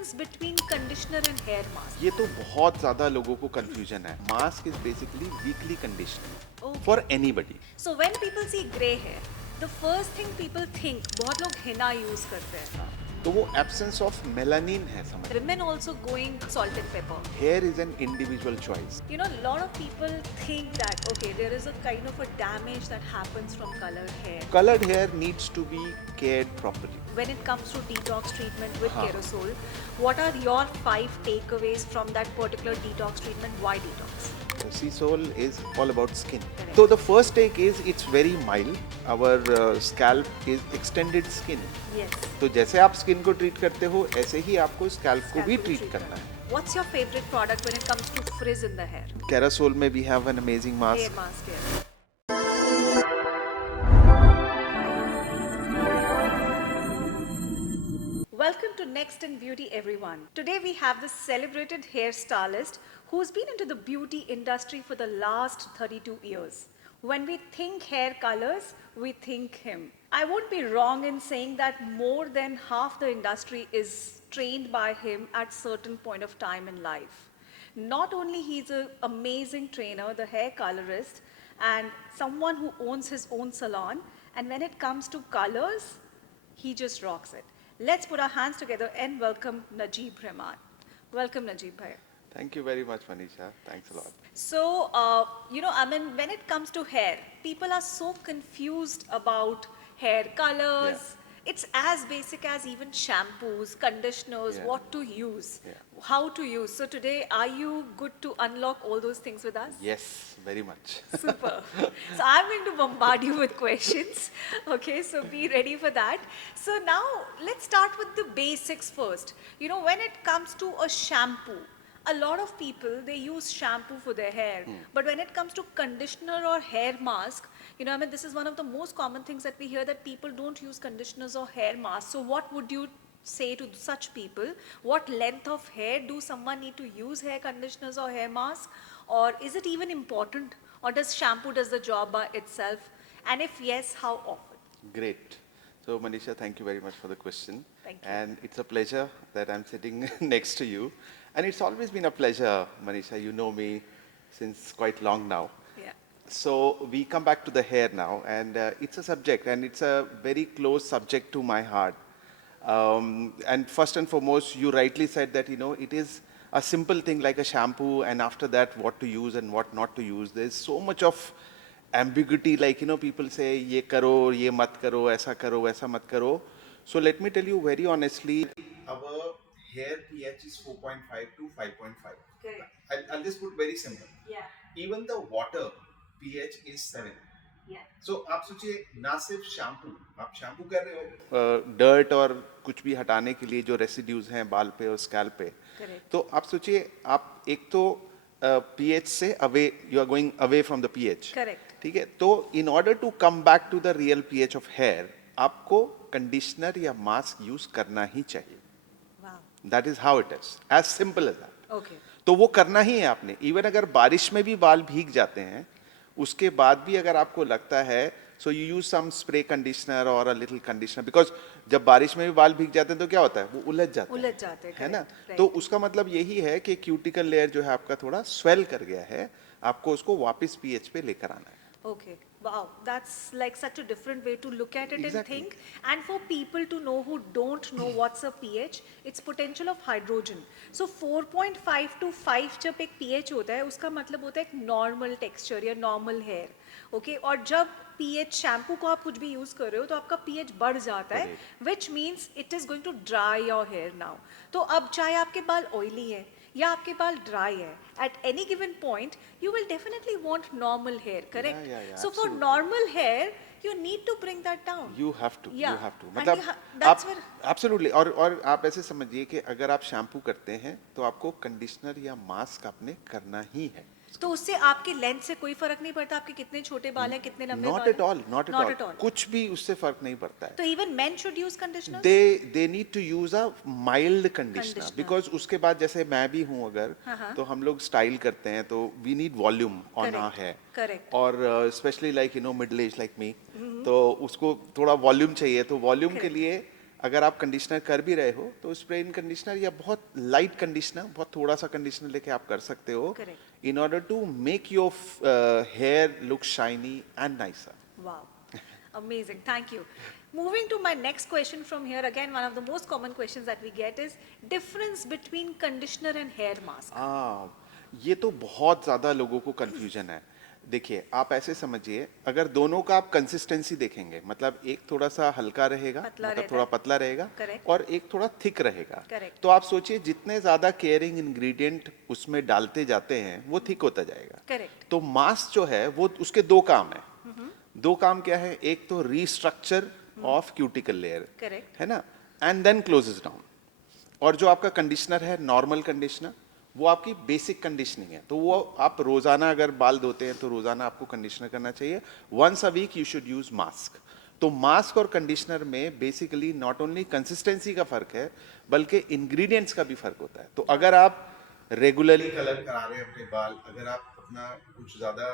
difference between conditioner and hair mask? ये तो बहुत ज्यादा लोगों को कंफ्यूजन है. Mask is basically weekly conditioning Okay. For anybody. So when people see grey hair, the first thing people think, बहुत लोग henna use करते हैं. तो वो एब्सेंस ऑफ मेलानिन है, समझ. Women also going salt and pepper. Here is an individual choice. You know, a lot of people think that, okay, there is a kind of a damage that happens from colored hair. Colored hair needs to be cared properly. When it comes to detox treatment with हाँ. Kerosol, what are your 5 takeaways from that particular detox treatment? Why detox? Cesol is all about skin. Correct. So the first take is it's very mild. Our scalp is extended skin. Yes. तो जैसे आप skin को treat करते हो ऐसे ही आपको scalp को भी ट्रीट करना है. What's your favorite product when it comes to frizz in the hair? Kerosol में we have an amazing mask. Hair mask, yes. Welcome to Next in Beauty, everyone. Today we have this celebrated hairstylist who's been into the beauty industry for the last 32 years. When we think hair colors, we think him. I won't be wrong in saying that more than half the industry is trained by him at certain point of time in life. Not only he's an amazing trainer, the hair colorist, and someone who owns his own salon, and when it comes to colors, he just rocks it. Let's put our hands together and welcome Najeeb Rahman. Welcome, Najeeb bhai. Thank you very much, Manisha. Thanks a lot. So, I mean, when it comes to hair, people are so confused about hair colors. Yeah. It's as basic as even shampoos, conditioners, Yeah. what to use, Yeah. how to use. So today, are you good to unlock all those things with us? Yes, very much. Super. So I'm going to bombard you with questions. Okay, so be ready for that. So now let's start with the basics first. You know, when it comes to a shampoo, a lot of people, they use shampoo for their hair. But when it comes to conditioner or hair mask, you know, I mean, this is one of the most common things that we hear, that people don't use conditioners or hair masks. So what would you say to such people? What length of hair do someone need to use hair conditioners or hair masks? Or is it even important? Or does shampoo does the job by itself? And if yes, how often? Great. So, Manisha, thank you very much for the question. Thank you. And it's a pleasure that I'm sitting next to you. And it's always been a pleasure, Manisha. You know me since quite long now. Yeah. So we come back to the hair now, and it's a subject, and it's a very close subject to my heart. And first and foremost, you rightly said that, you know, it is a simple thing like a shampoo, and after that, what to use and what not to use. There's so much of ambiguity, like, you know, people say, ye karo, ye mat karo, aisa karo, waisa mat karo. So let me tell you very honestly, our hair pH is 4.5 to 5.5. Okay. I'll just put very simple. Yeah. Even the water pH is 7. Yeah. So आप सोचिए, ना सिर्फ shampoo, आप shampoo कर रहे हो dirt और कुछ भी हटाने के लिए जो रेसिड्यूज हैं बाल पे और स्कैल्प पे. Correct. तो आप सोचिए, आप एक तो पीएच से away, you are going away from the pH. Correct. ठीक है. तो in order to come back to the real pH of hair, आपको कंडीशनर या मास्क यूज करना ही चाहिए. Wow. That is how it is, as simple as that. Okay. तो वो करना ही है आपने. इवन अगर बारिश में भी बाल भीग जाते हैं, उसके बाद भी अगर आपको लगता है, so you use some spray conditioner और अ लिटिल कंडीशनर, बिकॉज जब बारिश में भी बाल भीग जाते हैं तो क्या होता है, वो उलझ जाते उलझ जाते हैं, है ना. correct, तो right. उसका मतलब यही है कि क्यूटिकल लेयर जो है आपका थोड़ा स्वेल कर गया है, आपको उसको वापस पीएच पे लेकर आना है. Okay. Wow, that's like such a different way to look at it Exactly. and think. And for people to know who don't know what's a pH, it's potential of hydrogen. So 4.5 to 5 जब एक pH होता है, उसका मतलब होता है एक normal texture या normal hair. Okay? और जब pH शैम्पू को आप कुछ भी यूज कर रहे हो तो आपका pH बढ़ जाता है, which means it is going to dry your hair now. तो अब चाहे आपके बाल oily है या आपके बाल ड्राई है, at any given point you will definitely want normal hair, correct? yeah, So for absolutely. normal hair you need to bring that down. You have to, Yeah. You have to. And मतलब you that's आप where absolutely. और आप ऐसे समझिए कि अगर आप shampoo करते हैं तो आपको कंडीशनर या मास्क आपने करना ही है. तो उससे आपके लेंथ से कोई फर्क नहीं पड़ता, आपके कितने छोटे बाल हैं, कितने लंबे नॉट बाल at all, not Not at at all. all. कुछ भी उससे फर्क नहीं पड़ता है. तो even men should use conditioners? They need to use a mild conditioner, Conditioner. Because उसके बाद जैसे मैं भी हूँ अगर, हाँ. तो हम लोग स्टाइल करते हैं तो we need volume on our Correct. Hair. Correct. और specially like you know middle age like me, तो उसको थोड़ा वॉल्यूम चाहिए. तो वॉल्यूम के Correct. लिए अगर आप कंडीशनर कर भी रहे हो तो स्प्रे इन कंडीशनर या बहुत लाइट कंडीशनर, बहुत थोड़ा सा कंडीशनर लेके आप कर सकते हो Correct. In order to make your hair look shiny and nicer. Wow. Amazing. Thank you. Moving to my next question from here, again, one of the most common questions that we get is difference between conditioner and hair mask. ये तो बहुत ज़्यादा लोगों को confusion है. देखिए, आप ऐसे समझिए, अगर दोनों का आप कंसिस्टेंसी देखेंगे, मतलब एक थोड़ा सा हल्का रहेगा, पतला मतलब रहता थोड़ा है. पतला रहेगा, Correct. और एक थोड़ा थिक रहेगा. Correct. तो आप सोचिए, जितने ज़्यादा केयरिंग इंग्रेडिएंट उसमें डालते जाते हैं वो थिक होता जाएगा. Correct. तो मास्क जो है वो उसके दो काम है. दो काम क्या है? एक तो restructure of cuticle layer, Correct. है ना, एंड देन क्लोजेस डाउन. और जो आपका कंडीशनर है, नॉर्मल कंडीशनर, वो आपकी बेसिक कंडीशनिंग है. तो वो आप रोजाना अगर बाल धोते हैं तो रोजाना आपको कंडीशनर करना चाहिए. Once a week you should use mask. तो मास्क और कंडीशनर में बेसिकली नॉट ओनली कंसिस्टेंसी का फर्क है, बल्कि इंग्रेडिएंट्स का भी फर्क होता है. तो अगर आप रेगुलरली कलर करा रहे हैं अपने बाल, अगर आप अपना कुछ ज्यादा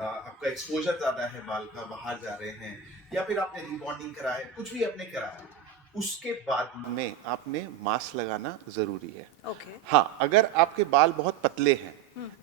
आपका एक्सपोजर ज्यादा है बाल का, बाहर जा रहे हैं, या फिर आपने रिबॉन्डिंग करा है, कुछ भी आपने करा है, उसके बाद में आपने मास्क लगाना जरूरी है. Okay. हाँ, अगर आपके बाल बहुत पतले हैं,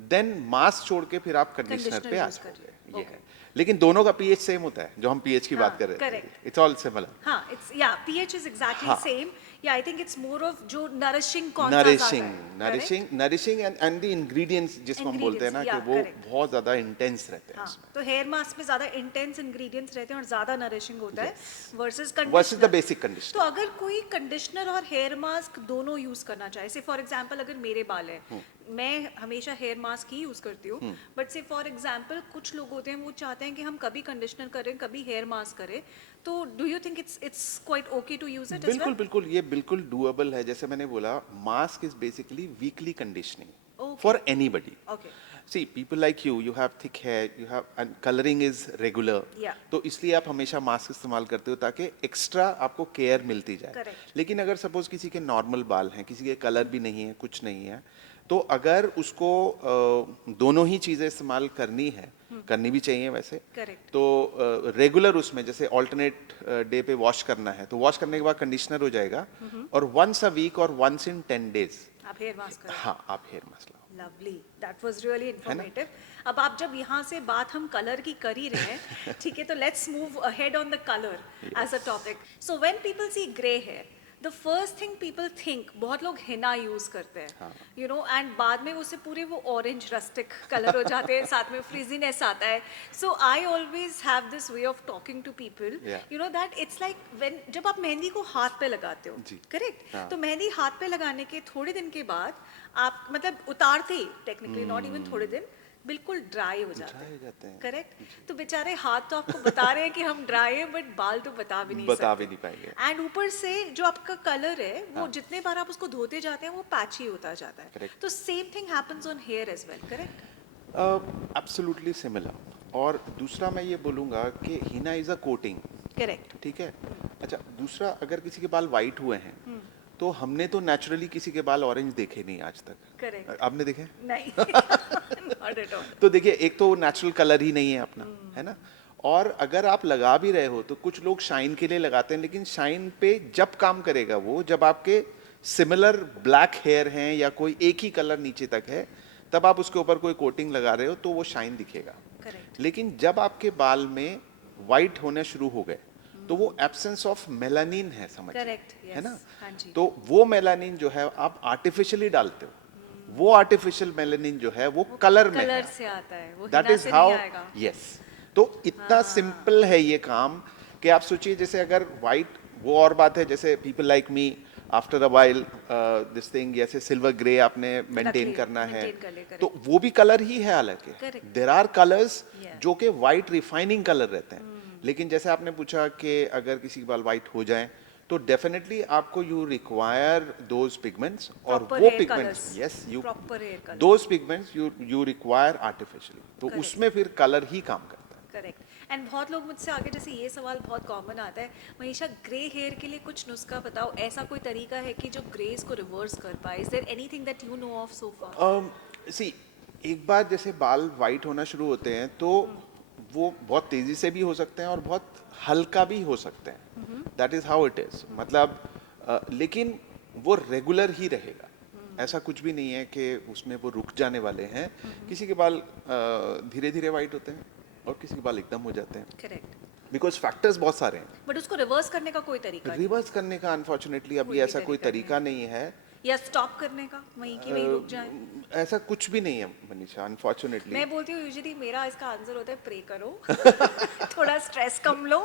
देन मास्क छोड़ के फिर आप कंडीशनर Conditioner पे आ use करिए. जाओगे. ये Okay. है. लेकिन दोनों का पीएच सेम होता है, जो हम पीएच की हाँ, बात कर रहे correct. थे. It's all similar. हाँ, it's yeah, pH is exactly हाँ. same. Yeah, I think it's more of जो nourishing कौन सा ज़्यादा है. Correct? Nourishing and the ingredients जिसको हम बोलते हैं ना, कि Ingredients, वो yeah, correct. बहुत ज्यादा इंटेंस रहते हैं हाँ, इसमें. तो हेयर मास्क में ज्यादा इंटेंस इंग्रेडिएंट्स रहते हैं और ज्यादा नरिशिंग होता है versus versus conditioner. The basic तो कंडीशनर. अगर कोई कंडीशनर और हेयर मास्क दोनों यूज करना चाहे, से फॉर एग्जांपल अगर मेरे बाल है, मैं हमेशा हेयर मास्क ही यूज करती हूँ, बट से फॉर एग्जांपल कुछ लोग होते हैं वो चाहते हैं कि हम कभी कंडीशनर करें कभी हेयर मास्क करें, तो do you think it's quite okay to use it as बिल्कुल वेल? बिल्कुल, ये बिल्कुल डूएबल है. जैसे मैंने बोला, mask is basically weekly conditioning Okay. For anybody. Okay. See, people like you have thick hair, you have, and coloring is regular. Yeah. तो इसलिए आप हमेशा मास्क इस्तेमाल करते हो ताकि एक्स्ट्रा आपको केयर मिलती जाए. Correct. लेकिन अगर सपोज किसी के नॉर्मल बाल हैं, किसी के कलर भी नहीं है, कुछ नहीं है, तो अगर उसको दोनों ही चीज़ें इस्तेमाल करनी है, करनी भी चाहिए वैसे, Correct. तो रेगुलर उसमें जैसे ऑल्टरनेट डे पे वॉश करना है, तो वॉश करने के बाद कंडीशनर हो जाएगा, और वंस अ वीक और वंस इन 10 days, आप हेयर मास्क करें. हाँ, आप हेयर मास्क लगाओ. Lovely, that was really informative. अब आप जब यहाँ से बात हम कलर की कर ही रहे हैं, ठीक है, तो let's move ahead on the colour as a topic. So when people see grey hair, the first thing people think, बहुत लोग हिना यूज करते हैं, यू नो, एंड बाद में उससे पूरे वो ऑरेंज रस्टिक कलर हो जाते हैं, साथ में फ्रीजीनेस आता है. So I always have this way of talking to people, Yeah. You know, that it's like when जब आप मेहंदी को हाथ पे लगाते हो, जी. करेक्ट, हाँ. तो मेहंदी हाथ पे लगाने के थोड़े दिन के बाद आप मतलब उतारते ही, टेक्निकली नॉट इवन थोड़े दिन, बिल्कुल ड्राई हो जाते Dry हो जाते हैं. करेक्ट. तो बेचारे हाथ तो आपको बता रहे हैं कि हम ड्राई है, बट बाल तो बता भी नहीं बता सकते. भी नहीं पाएंगे. एंड ऊपर से जो आपका कलर है वो जितने बार आप उसको धोते जाते हैं वो पैची होता जाता है. Correct. तो same thing happens on hair as well, correct? Absolutely similar. और दूसरा मैं ये बोलूँगा कि हिना इज़ अ कोटिंग. करेक्ट. ठीक है. अच्छा, दूसरा, अगर किसी के बाल वाइट हुए हैं, तो हमने तो नेचुरली किसी के बाल ऑरेंज देखे नहीं आज तक. करेक्ट. आपने देखे? नहीं. Not at all. तो देखिए, एक तो नेचुरल कलर ही नहीं है अपना, है ना. और अगर आप लगा भी रहे हो तो कुछ लोग शाइन के लिए लगाते हैं, लेकिन शाइन पे जब काम करेगा वो, जब आपके सिमिलर ब्लैक हेयर हैं या कोई एक ही कलर नीचे तक है, तब आप उसके ऊपर कोई कोटिंग लगा रहे हो तो वो शाइन दिखेगा. करेक्ट. लेकिन जब आपके बाल में वाइट होने शुरू हो गए, तो वो एब्सेंस ऑफ मेलानिन है, समझिए. करेक्ट. है ना. हाँ जी. तो वो मेलानिन जो है आप आर्टिफिशियली डालते हो, वो आर्टिफिशियल मेलानिन जो है वो कलर में कलर है. से आता है, वो दैट हिना इज से हाउ. नहीं आएगा. यस. तो इतना सिंपल है ये काम कि आप सोचिए, जैसे अगर वाइट, वो और बात है, जैसे people like me, after a while this thing, जैसे सिल्वर ग्रे आपने मेंटेन Luckily, करना है, maintain कर ले, correct. तो वो भी कलर ही है. हालांकि Correct. There are colours Yeah. जो कि वाइट रिफाइनिंग कलर रहते हैं. लेकिन जैसे आपने पूछा कि अगर किसी के बाल वाइट हो जाएं, तो डेफिनेटली आपको यू रिक्वायर दोज पिगमेंट्स, और Proper वो hair pigments, colours. Yes, you Proper hair colours. Those pigments you require artificially. तो Correct. उसमें फिर कलर ही काम करता है. करेक्ट. एंड बहुत लोग मुझसे आगे, जैसे ये सवाल बहुत कॉमन आता है, मनीषा ग्रे हेयर के लिए कुछ नुस्खा बताओ, ऐसा कोई तरीका है कि जो ग्रेस को रिवर्स कर पाए? Is there anything that you know of so far? See, एक बार जैसे बाल वाइट होना शुरू होते हैं तो वो बहुत तेजी से भी हो सकते हैं और बहुत हल्का भी हो सकते हैं, that is how it is. मतलब लेकिन वो रेगुलर ही रहेगा, ऐसा कुछ भी नहीं है कि उसमें वो रुक जाने वाले हैं। किसी के बाल धीरे धीरे वाइट होते हैं और किसी के बाल एकदम हो जाते हैं, करेक्ट, बिकॉज फैक्टर्स बहुत सारे हैं। बट उसको रिवर्स करने का कोई तरीका नहीं, रिवर्स करने का अनफॉर्चुनेटली अभी कोई भी ऐसा कोई तरीका नहीं है। या स्टॉप करने का, वहीं की वहीं रुक जाए। ऐसा कुछ भी नहीं है मनीषा, अनफॉर्चुनेटली। मैं बोलती हूँ यूजुअली मेरा इसका आंसर होता है प्रे करो थोड़ा stress come low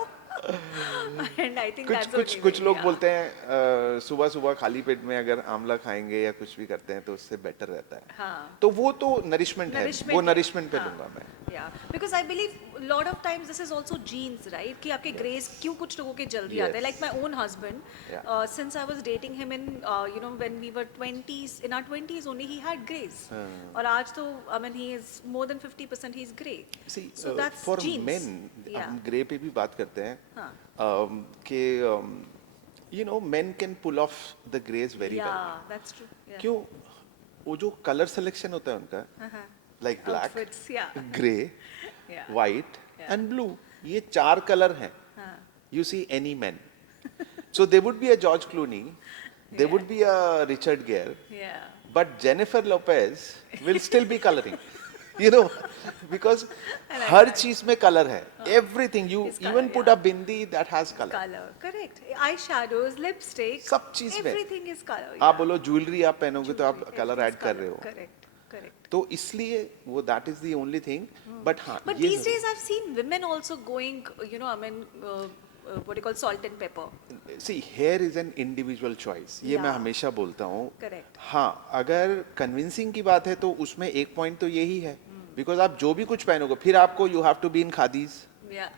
and I think कुछ दैट्स कुछ कुछ लोग बोलते हैं सुबह सुबह खाली पेट में अगर आंवला खाएंगे या कुछ भी करते हैं तो उससे बेटर रहता है। हाँ, तो वो तो नरिशमेंट है, वो नरिशमेंट पे हाँ, लूंगा मैं। yeah, because I believe lot of times this is also genes, right? कि आपके ग्रेस क्यों कुछ लोगों के जल्दी आते हैं. Yes. Like my own husband, Yeah. since I was dating him in when we were 20s, in our 20s only he had grays. और आज तो I mean he is more than 50% he's gray. See, So that's for genes. men, Yeah. हम grey पे भी बात करते हैं हाँ. कि you know men can pull off the grays very well. Yeah, that's true. Yeah. क्यों? वो जो कलर सिलेक्शन होता है उनका, Uh-huh. Like black, Outfits, yeah. Grey, Yeah. white Yeah. and blue, ये 4 कलर हैं. हाँ. You see any man. So there would be a George Clooney, there would be a Richard Gere, Yeah. but Jennifer Lopez will still be coloring. You know, because I like her that. चीज में colour है. Everything you Is colour, even put yeah. a bindi that has color. Color, correct. Eyeshadows, lipstick. सब चीज में. Everything is color. आप बोलो jewellery आप पहनोगे तो आप कलर ऐड कर रहे हो. Correct, correct. तो इसलिए वो that is the only thing. But हाँ, But ये these days I've seen women also going, I mean, what do you call salt and pepper. see hair is an individual choice. ये मैं Yeah. हमेशा बोलता हूँ. Correct. हाँ, अगर convincing की बात है तो उसमें एक पॉइंट तो यही है, बिकॉज आप जो भी कुछ पहनोगे फिर आपको you have to be in खादीज, Yeah.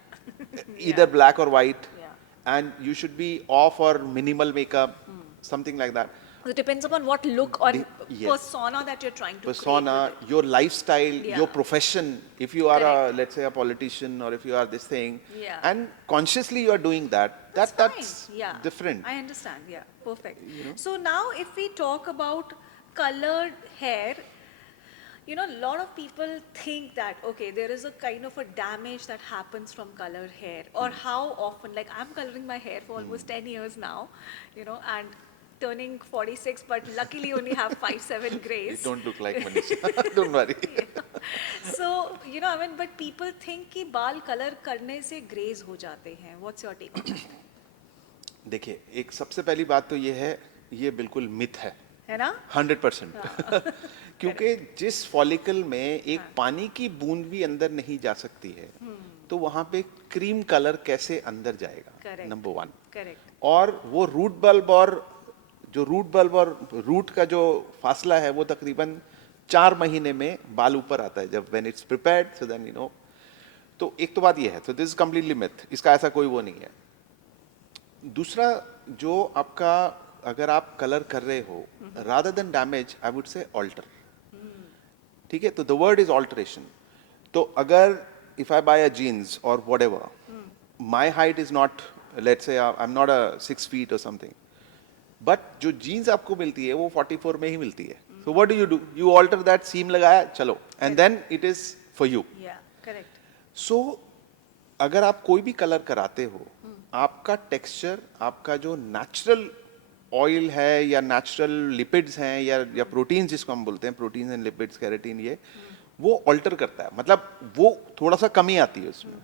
either black or white, Yeah. and you should be off or minimal makeup, something like that. It depends upon what look or Yes. persona that you're trying to Persona, create with it. your lifestyle, Yeah. your profession. If you are Correct. let's say a politician, or if you are this thing, Yeah. and consciously you are doing that, That's that's fine. Yeah. different. I understand. Yeah. Perfect. So now if we talk about colored hair, a lot of people think that, okay, there is a kind of a damage that happens from colored hair, or how often, like I'm coloring my hair for almost 10 years now, and turning 46, but luckily only have 5-7 You grays. don't look like Manisha. Don't worry. So, I mean, but people think कि बाल color करने से grays हो जाते हैं. What's your take on that? देखिए, एक सबसे पहली बात तो ये है, ये बिल्कुल मिथ है. है ना? 100%. क्योंकि जिस फॉलिकल में एक हाँ. पानी की बूंद भी अंदर नहीं जा सकती है, तो वहां पे क्रीम कलर कैसे अंदर जाएगा? Correct. नंबर 1. Correct. और वो रूट बल्ब और रूट का जो फासला है वो तकरीबन 4 महीने में बाल ऊपर आता है, जब when it's prepared, so then तो एक तो बात ये है, तो दिस इज कम्प्लीटली मिथ, इसका ऐसा कोई वो नहीं है. दूसरा, जो आपका अगर आप कलर कर रहे हो, rather than damage, I would say alter. ठीक है, तो द वर्ड इज ऑल्टरेशन. तो अगर if I buy a jeans और whatever, my height is not, let's say I am not a 6 feet और समथिंग, बट जो जीन्स आपको मिलती है वो 44 में ही मिलती है. So what do? You alter that, seam लगाया, चलो, and then it is for you. Yeah. Correct. सो अगर आप कोई भी कलर कराते हो, आपका टेक्सचर, आपका जो नेचुरल ऑयल है या नेचुरल लिपिड्स हैं या प्रोटीन्स जिसको हम बोलते हैं, प्रोटीन्स एंड लिपिड्स, केराटिन, ये वो ऑल्टर करता है. मतलब वो थोड़ा सा कमी आती है उसमें.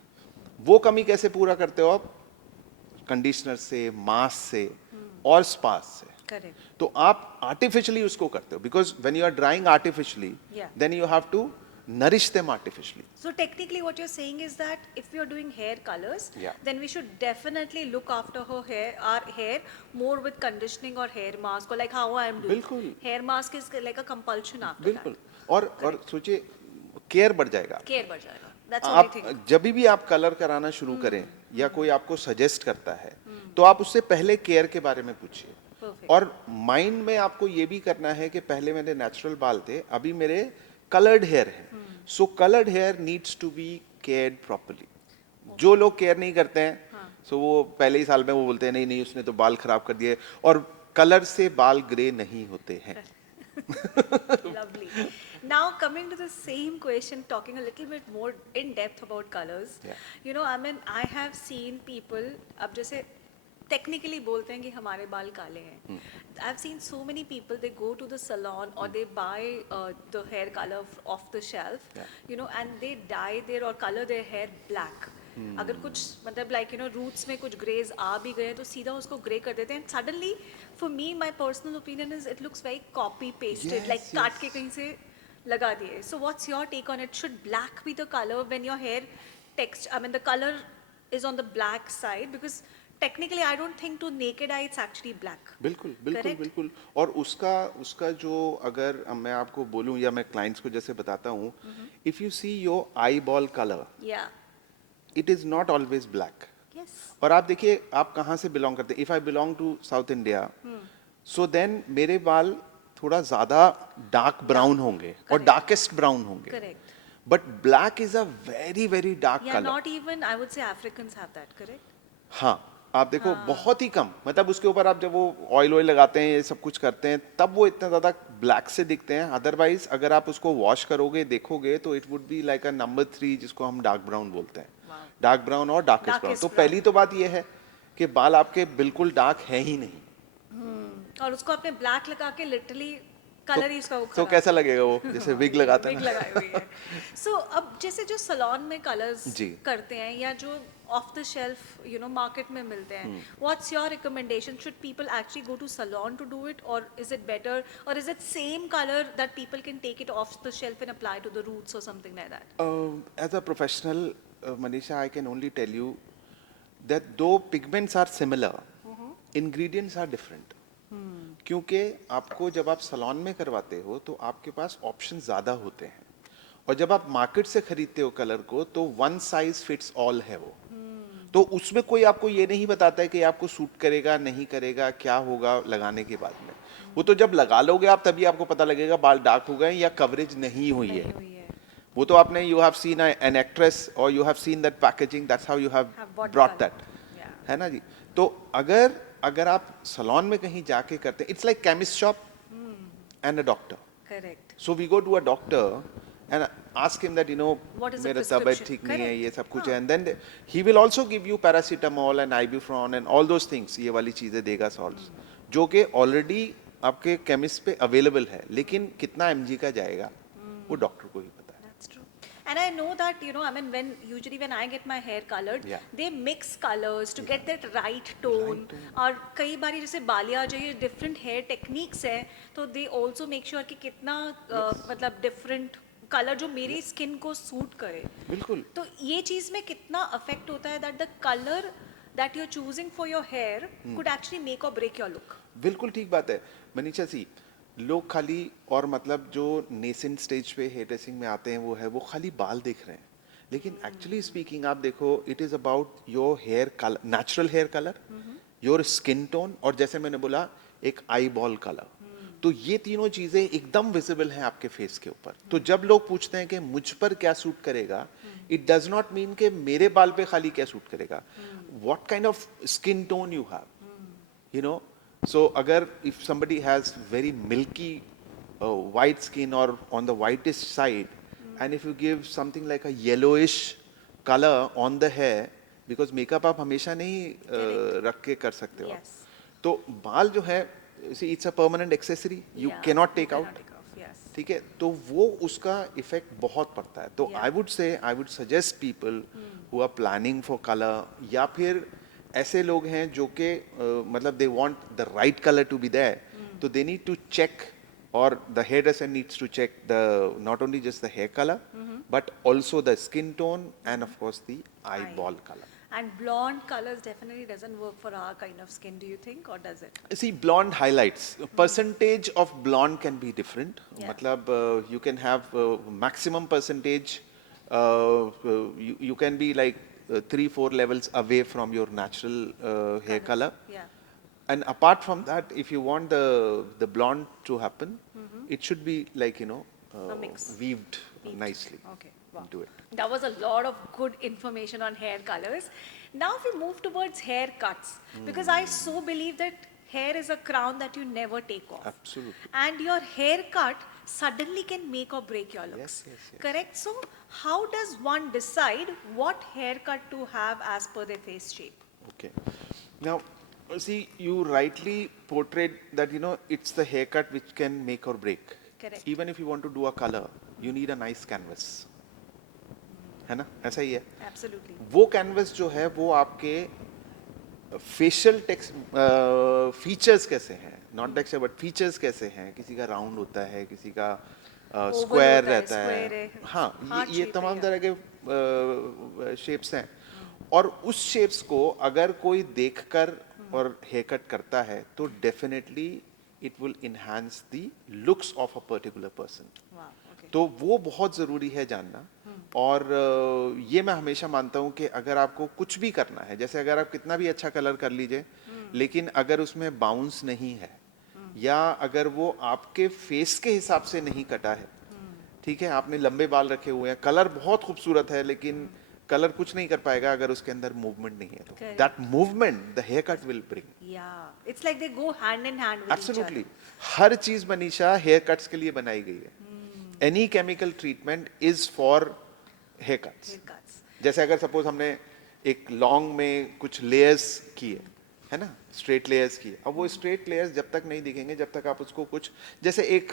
वो कमी कैसे पूरा करते हो आप? कंडीशनर से, मास्क से और स्पास से. Correct. तो आप आर्टिफिशियली उसको करते हो, because when you are drying artificially, Yeah. Then you have to nourish them artificially. So technically what you're saying is that if we are doing hair colors, Yeah. then we should definitely look after our hair more with conditioning or hair mask, or like how I am doing. बिल्कुल. Hair mask is like a compulsion after बिल्कुल. और सोचिए, care बढ़ जाएगा. that. Care बढ़ जाएगा. That's the only आप thing. जब भी आप कलर कराना शुरू करें या कोई आपको सजेस्ट करता है, तो आप उससे पहले केयर के बारे में पूछिए. Perfect. और माइंड में आपको ये भी करना है कि पहले मेरे नेचुरल बाल थे, अभी मेरे कलर्ड हेयर है. सो coloured hair needs to be cared properly. जो लोग केयर नहीं करते हैं, सो वो पहले ही साल में वो बोलते हैं नहीं नहीं उसने तो बाल खराब कर दिए, और कलर से बाल ग्रे नहीं होते हैं. Lovely. Now coming to the same question, talking a little bit more in depth about colors. Yeah. You know, I mean, I have seen people, अब जैसे technically बोलते हैं कि हमारे बाल काले हैं. I've seen so many people, they go to the salon or they buy the hair color off the shelf, Yeah. you know, and they dye their or color their hair black. अगर कुछ मतलब like you no roots में कुछ graze आ भी गए तो सीधा उसको ग्रे कर देते हैं. Suddenly for me my personal opinion is it looks very copy pasted, like Yes, काट के yes. कहीं से लगा दिए. So what's your take on it? Should black be the colour when your hair text, I mean the colour is on the black side? Because technically I don't think to naked eye it's actually black. बिल्कुल बिल्कुल Correct? बिल्कुल. और उसका उसका जो अगर मैं आपको बोलूं या मैं क्लाइंट्स को जैसे बताता हूँ, if you see your eye ball colour, Yeah. It is not always black. Yes. और आप देखिए आप कहाँ से बिलोंग करते हैं. If I belong to South India, so then मेरे बाल थोड़ा ज्यादा डार्क ब्राउन होंगे और Correct. डार्केस्ट ब्राउन होंगे. Correct. But black is a very very dark Yeah, colour. not even I would say Africans have that, correct? हाँ, आप देखो बहुत ही कम, मतलब उसके ऊपर आप जब वो ऑयल ऑयल लगाते हैं, ये सब कुछ करते हैं, तब वो इतना ज्यादा ब्लैक से दिखते हैं. अदरवाइज अगर आप उसको वॉश करोगे देखोगे तो it would be like a number 3, जिसको हम डार्क ब्राउन बोलते हैं. Wow. डार्क ब्राउन और डार्केस्ट ब्राउन. Darkest तो brown. पहली तो बात ये है कि बाल आपके बिल्कुल डार्क है ही नहीं. और उसको आपने ब्लैक लगा के लिटरली कलर ही उसका वो तो खराब. कैसा लगेगा वो, जैसे विग लगाते हैं Wig ना. लगाई हुई है. सो अब जैसे जो सलोन में कलर्स जी. करते हैं या जो off the shelf you know market में मिलते हैं, what's your recommendation? Should people actually go to salon to do it, और इज इट बेटर, और is it same colour that people can take it off the shelf and apply to the roots और something like that? As a professional, Manisha, I can only tell you that though pigments are similar, ingredients are different. क्योंकि आपको जब आप salon में करवाते हो तो आपके पास ऑप्शन ज़्यादा होते हैं, और जब आप मार्केट से खरीदते हो कलर को तो वन साइज फिट्स ऑल है वो. तो उसमें कोई आपको ये नहीं बताता है कि आपको सूट करेगा नहीं करेगा, क्या होगा लगाने के बाद में. वो तो जब लगा लोगे आप तभी आपको पता लगेगा बाल डार्क हो गए या कवरेज नहीं हुई है. वो तो आपने you have seen an actress और you have seen that packaging, that's how you have Have bought bought color. That. Yeah. है ना जी. तो अगर आप सलोन में कहीं जाके करते हैं, it's like chemist shop and a doctor. Correct. So we go to a doctor and ask him that you know What is the मेरा तबीयत prescription? ठीक नहीं है, Correct. ये सब कुछ हाँ. है, and then he will also give you paracetamol and ibuprofen and all those things. ये वाली चीजें देगा सॉल्ट्स, जो कि ऑलरेडी आपके केमिस्ट पे अवेलेबल है, लेकिन कितना एमजी का जाएगा वो डॉक्टर को ही पता है. That's true. And I know that, you know, I mean, when I get my hair colored, Yeah. they mix colors to get that right tone. और कई बारी जैसे बालिया जो ये different hair techniques है, तो they also make sure कि कितना मतलब different color जो मेरी skin को suit करे. बिल्कुल. तो ये चीज में कितना affect होता है that the color that you're choosing for your hair could actually make or break your look. बिल्कुल ठीक बात है मनीषा सी. लोग खाली और मतलब जो नेसेंट स्टेज पे हेयर ड्रेसिंग में आते हैं वो खाली बाल देख रहे हैं, लेकिन एक्चुअली स्पीकिंग आप देखो it is about your hair colour, natural hair colour, your skin tone, और जैसे मैंने बोला एक आई बॉल कलर. तो ये तीनों चीजें एकदम विजिबल हैं आपके फेस के ऊपर. तो जब लोग पूछते हैं कि मुझ पर क्या सूट करेगा, इट डज नॉट मीन कि मेरे बाल पे खाली क्या सूट करेगा. What kind of skin tone you have, you know. So agar if somebody has very milky white skin or on the whitest side, and if you give something like a yellowish color on the hair, because makeup आप हमेशा नहीं रख के कर सकते हो. Yes. तो बाल जो है, see it's a permanent accessory, you Yeah, cannot you take cannot out. take off, yes. ठीक है, तो वो उसका इफेक्ट बहुत पड़ता है. तो Yeah. I would suggest people who are planning for colour, या फिर ऐसे लोग हैं जो कि मतलब they want the right colour to be there, तो दे नीड टू चेक, और the hairdresser needs to check the not only just the hair colour but also the skin tone and of course the eye Eye. Ball colour. And blonde colors definitely doesn't work for our kind of skin, do you think, or does it? See, blonde highlights. Percentage of blonde can be different. Yeah. मतलब you can have maximum percentage. You can be like 3-4 levels away from your natural hair color. Yeah. And apart from that, if you want the blonde to happen, it should be like A mix. weaved Weaved. nicely Okay. Wow. into it. That was a lot of good information on hair colors. Now we move towards haircuts, because I so believe that hair is a crown that you never take off. Absolutely. And your haircut suddenly can make or break your looks. Yes, yes. Correct? So, how does one decide what haircut to have as per their face shape? Okay. Now, see, you rightly portrayed that, it's the haircut which can make or break. Correct. Even if you want to do a color, you need a nice canvas. है ना? ऐसा ही है. Absolutely. वो canvas जो है वो आपके facial takes features कैसे हैं, नॉट टेक्सचर बट फीचर्स कैसे हैं, किसी का राउंड होता है, किसी का स्क्वायर रहता है, हाँ, ये तमाम तरह के शेप्स हैं. और उस शेप्स को अगर कोई देखकर और हेयर कट करता है तो definitely it will enhance the looks of a particular person. तो वो बहुत ज़रूरी है जानना. और ये मैं हमेशा मानता हूँ कि अगर आपको कुछ भी करना है, जैसे अगर आप कितना भी अच्छा कलर कर लीजिए, लेकिन अगर उसमें बाउंस नहीं है या अगर वो आपके फेस के हिसाब से नहीं कटा है, ठीक है, आपने लंबे बाल रखे हुए हैं, कलर बहुत खूबसूरत है, लेकिन कलर कुछ नहीं कर पाएगा अगर उसके अंदर मूवमेंट नहीं है. तो that movement the hair cut will bring. It's like they go hand in hand with each other. Absolutely. हर चीज मनीषा हेयर कट्स के लिए बनाई गई है. Any chemical treatment is for hair cuts. जैसे अगर सपोज हमने एक लॉन्ग में कुछ लेयर्स किए, है ना, स्ट्रेट लेयर्स किए, अब वो स्ट्रेट लेयर्स जब तक नहीं दिखेंगे, जब तक आप उसको कुछ, जैसे एक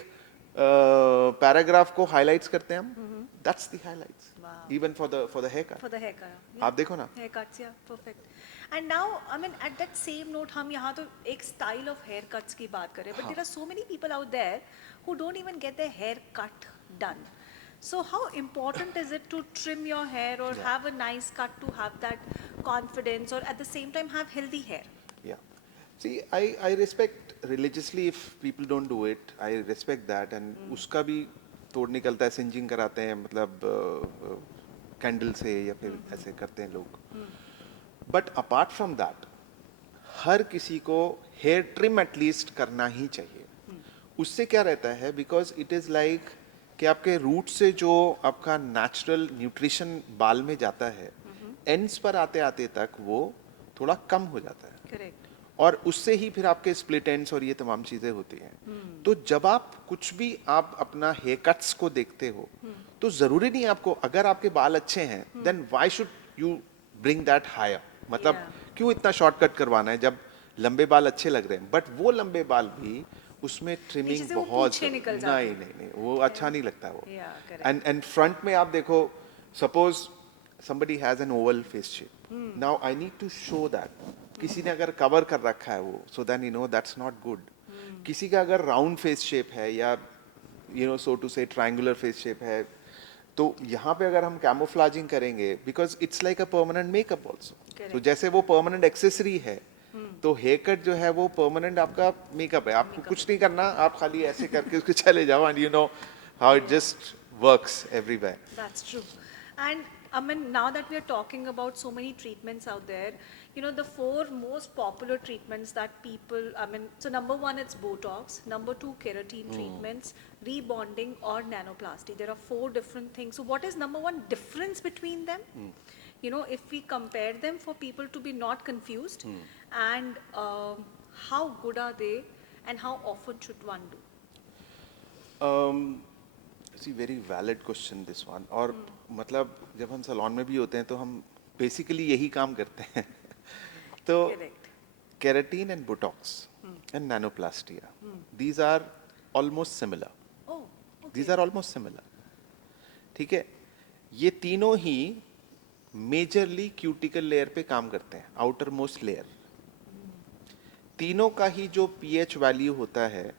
पैराग्राफ को हाइलाइट्स करते हैं हम, that's the highlights even for the hair cut. आप देखो ना, हेयर कट्स, या perfect. And now I mean at that same note, हम यहाँ तो एक स्टाइल ऑफ हेयर कट्स की बात करें, but there are so many people out there who don't even get their haircut done. So how important is it to trim your hair or have a nice cut to have that confidence, or at the same time have healthy hair? Yeah. See, I respect religiously if people don't do it. I respect that. And उसका भी तोड़ निकलता है, सिंजिंग कराते हैं, मतलब candle से या फिर ऐसे करते हैं लोग. बट अपार्ट फ्रॉम दैट, हर किसी को हेयर ट्रिम एटलीस्ट करना ही चाहिए. उससे क्या रहता है, बिकॉज इट इज़ लाइक कि आपके रूट से जो आपका नेचुरल न्यूट्रिशन बाल में जाता है, एंड्स पर आते आते तक वो थोड़ा कम हो जाता है. करेक्ट. और उससे ही फिर आपके स्प्लिट एंड्स और ये तमाम चीज़ें होती हैं. तो जब आप कुछ भी आप अपना हेयर कट्स को देखते हो, तो ज़रूरी नहीं आपको, अगर आपके बाल अच्छे हैं, then why should you bring that higher. मतलब क्यों इतना शॉर्टकट करवाना है जब लंबे बाल अच्छे लग रहे हैं. बट वो लंबे बाल भी उसमें ट्रिमिंग बहुत, नहीं, वो अच्छा नहीं लगता वो. एंड फ्रंट में आप देखो, suppose somebody has an oval face shape. Now I need to show that. किसी ने अगर कवर कर रखा है वो, so then that's not good. किसी का अगर राउंड फेस शेप है या so to say triangular face shape है, तो यहाँ पे अगर हम कैमोफ्लाजिंग करेंगे, because it's like a permanent makeup also. तो जैसे वो परमानेंट एक्सेसरी है, तो हेयर कट जो है वो परमानेंट आपका मेकअप है. आपको कुछ नहीं करना, आप खाली ऐसे करके उसके चले जाओ, and how it just works everywhere. That's true. And I mean, now that we are talking about so many treatments out there, the 4 most popular treatments that people, so number 1, it's Botox, number 2, keratin treatments, rebonding or nanoplasty. There are 4 different things. So what is number 1 difference between them? If we compare them for people to be not confused, and how good are they and how often should one do? See very valid question this one. और मतलब जब हम salon में भी होते हैं तो हम बेसिकली यही काम करते हैं. तो keratin and Botox and nanoplastia, these are almost similar. These are almost similar. ठीक है. ये तीनों ही मेजरली क्यूटिकल लेयर पे काम करते हैं, आउटर मोस्ट लेयर. तीनों का ही जो पीएच वैल्यू होता है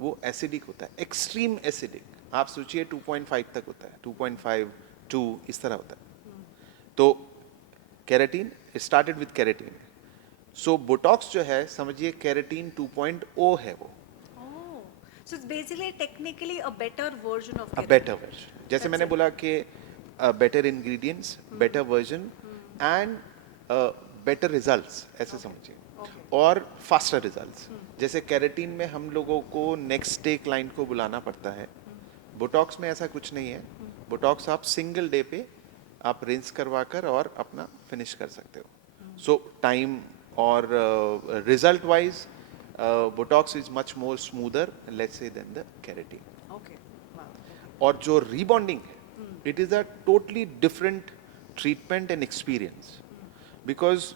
वो एसिडिक होता है, एक्सट्रीम एसिडिक. आप सोचिए 2.5 तक होता है, 2.5, 2 इस तरह होता है. तो keratin started with keratin. So Botox जो है, समझिए केराटिन 2.0 है वो. So it's basically technically a better version of keratin. A better version. जैसे मैंने बोला कि better ingredients, better version and better results, ऐसे समझिए. और faster results. जैसे केराटिन में हम लोगों को नेक्स्ट डे क्लाइंट को बुलाना पड़ता है, बोटॉक्स में ऐसा कुछ नहीं है. बोटॉक्स आप सिंगल डे पे आप रिंस करवा कर और अपना फिनिश कर सकते हो. सो टाइम और result wise Botox is much more smoother let's say then the keratin. Okay. Wow. और जो रीबॉन्डिंग है, it is a totally different treatment and experience, because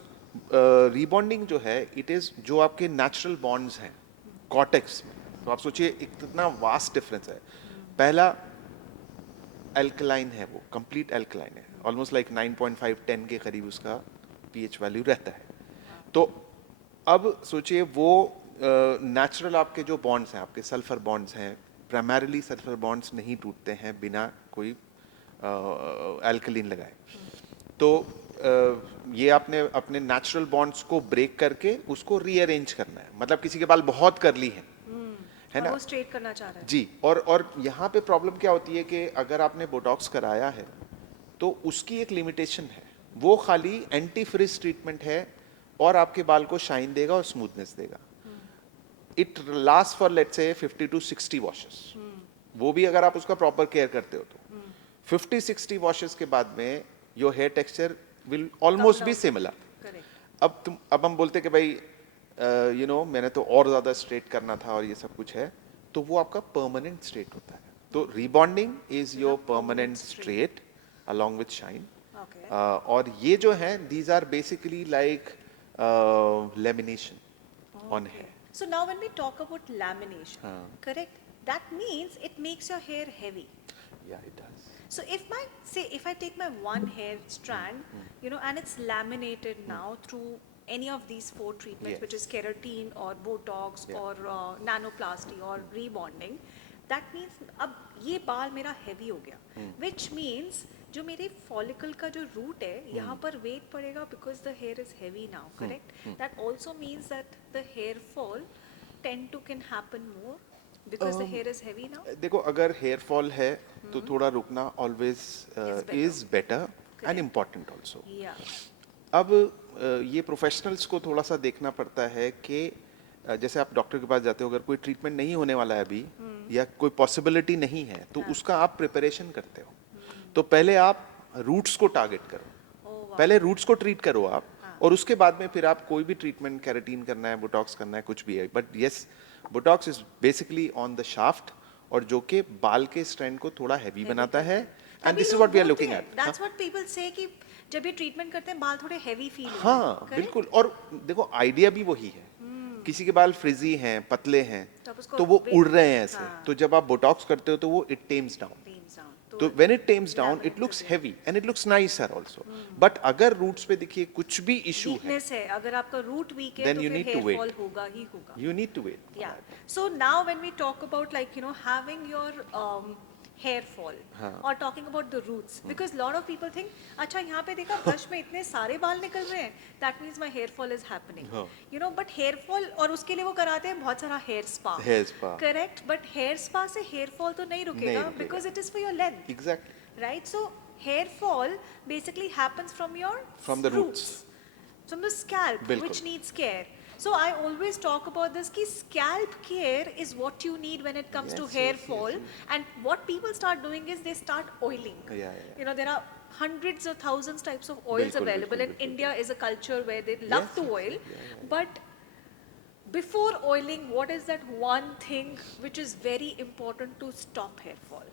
rebonding जो है इट इज़ जो आपके नेचुरल बॉन्ड्स हैं cortex में. तो आप सोचिए इतना वास्ट डिफरेंस है. पहला एल्कलाइन है, वो कंप्लीट एल्कलाइन है, ऑलमोस्ट लाइक 9.5 10 के करीब उसका पीएच वैल्यू रहता है. तो अब सोचिए वो नेचुरल आपके जो बॉन्ड्स हैं, आपके सल्फर बॉन्ड्स हैं, प्राइमरीली सल्फर बॉन्ड्स नहीं टूटते हैं बिना कोई एल्कलीन लगाए. तो ये आपने अपने नेचुरल बॉन्ड्स को ब्रेक करके उसको रीअरेंज करना है. मतलब किसी के बाल बहुत करली हैं, है और ना, वो स्ट्रेट करना चाह रहा है. जी. और यहाँ पे प्रॉब्लम क्या होती है कि अगर आपने बोटॉक्स कराया है तो उसकी एक लिमिटेशन है, वो खाली एंटी फ्रिज ट्रीटमेंट है और आपके बाल को शाइन देगा और स्मूथनेस देगा. It last for let's say 50 to 60 washes. वो भी अगर आप उसका प्रॉपर केयर करते हो तो 50-60 वॉशेस के बाद में your hair texture will almost be similar. Correct. अब हम बोलते कि भाई मैंने तो और ज़्यादा स्ट्रेट करना था और ये सब कुछ है, तो वो आपका परमानेंट स्ट्रेट होता है. तो rebonding is your permanent straight along with shine. Okay. और ये जो है these are basically like lamination on hair. So now when we talk about lamination, हाँ. correct? That means it makes your hair heavy. Yeah, it does. So if I take my one hair strand, and it's laminated now through any of these 4 treatments, Yes. which is keratin or Botox Yeah. or nanoplasty or rebonding, that means अब ये बाल मेरा heavy हो गया, which means जो मेरे follicle का जो root है यहाँ पर weight पड़ेगा because the hair is heavy now, correct? That also means that the hair fall tend to can happen more because the hair is heavy now. देखो अगर हेयर फॉल है तो थोड़ा रुकना always better. Is better and Correct. Important also. Yeah. अब ये professionals को थोड़ा सा देखना पड़ता है कि जैसे आप डॉक्टर के पास जाते हो, अगर कोई ट्रीटमेंट नहीं होने वाला है अभी या कोई पॉसिबिलिटी नहीं है तो उसका आप प्रिपरेशन करते हो. तो पहले आप रूट्स को टारगेट करो, Oh wow. पहले रूट्स को ट्रीट करो आप, और उसके बाद में फिर आप कोई भी ट्रीटमेंट, कैरेटीन करना है, बोटॉक्स करना है, कुछ भी है. But yes, Botox is basically on the shaft, और जो कि बाल के स्ट्रैंड को थोड़ा हैवी बनाता है. And this is what we are looking at. That's what people say कि जब ये ट्रीटमेंट करते हैं बाल थोड़े हेवी फील होते हैं. हाँ correct? बिल्कुल. और देखो आइडिया भी वही है. किसी के बाल फ्रिजी हैं, पतले हैं, तो आप उसको तो वो वे- उड़ रहे हैं ऐसे. हाँ. तो जब आप बोटॉक्स करते हो तो वो it tames down. Tames down. तो when it tames down it looks heavy and it looks nicer also. But अगर रूट्स पे देखिए कुछ भी इशू है, वीकनेस है, अगर आपका रूट वीक है Then तो you फिर need to hair wait. Fall होगा ही होगा. you need to wait for Yeah. that. So now when we talk about having your hair fall हाँ. or talking about the roots, because lot of people think अच्छा यहाँ पे देखा brush में इतने सारे बाल निकल रहे हैं, that means my hair fall is happening. हाँ. But hair fall, और उसके लिए वो कराते हैं बहुत सारा hair spa. Hair spa. Correct, but hair spa से hair fall तो नहीं रुकेगा रुकेगा. because it is for your length. Exactly. Right? So hair fall basically happens from your From the roots. from the scalp, बिल्कुल. which needs care. So I always talk about this कि scalp care is what you need when it comes to Yes, hair yes, yes, fall. And what people start doing is they start oiling. Yeah. There are hundreds or thousands types of oils बिल्कुल, available, बिल्कुल, and बिल्कुल, India is a culture where they love Yes, to yes, oil. yeah. But before oiling, what is that one thing which is very important to stop hair fall?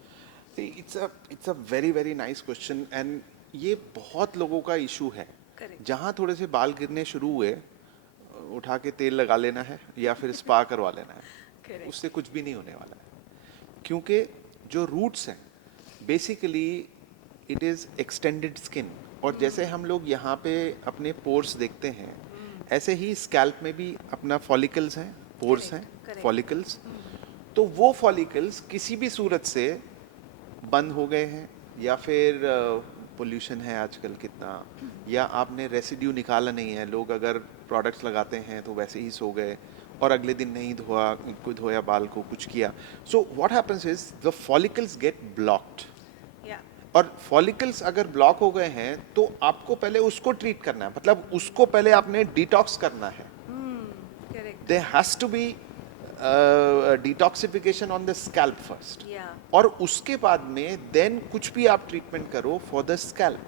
See, it's a very very nice question, and ये बहुत लोगों का issue है. Correct. जहाँ थोड़े से बाल गिरने शुरू हुए, उठा के तेल लगा लेना है या फिर स्पा करवा लेना है. Correct. उससे कुछ भी नहीं होने वाला है, क्योंकि जो रूट्स हैं basically it is extended skin. और जैसे हम लोग यहाँ पे अपने पोर्स देखते हैं, ऐसे ही स्कैल्प में भी अपना फॉलिकल्स हैं, पोर्स Correct, हैं, correct. फॉलिकल्स. तो वो फॉलिकल्स किसी भी सूरत से बंद हो गए हैं, या फिर पोल्यूशन है आजकल कितना, या आपने रेसिड्यू निकाला नहीं है. लोग अगर प्रोडक्ट्स लगाते हैं तो वैसे ही सो गए और अगले दिन नहीं धोआ, कोई धोया बाल को, कुछ किया. So what happens is the follicles get blocked. Yeah. और फॉलिकल्स अगर ब्लॉक हो गए हैं तो आपको पहले उसको ट्रीट करना है. मतलब उसको पहले आपने डिटॉक्स करना है. Correct. There has to be detoxification on the scalp first. Yeah. और उसके बाद में देन कुछ भी आप ट्रीटमेंट करो for the scalp,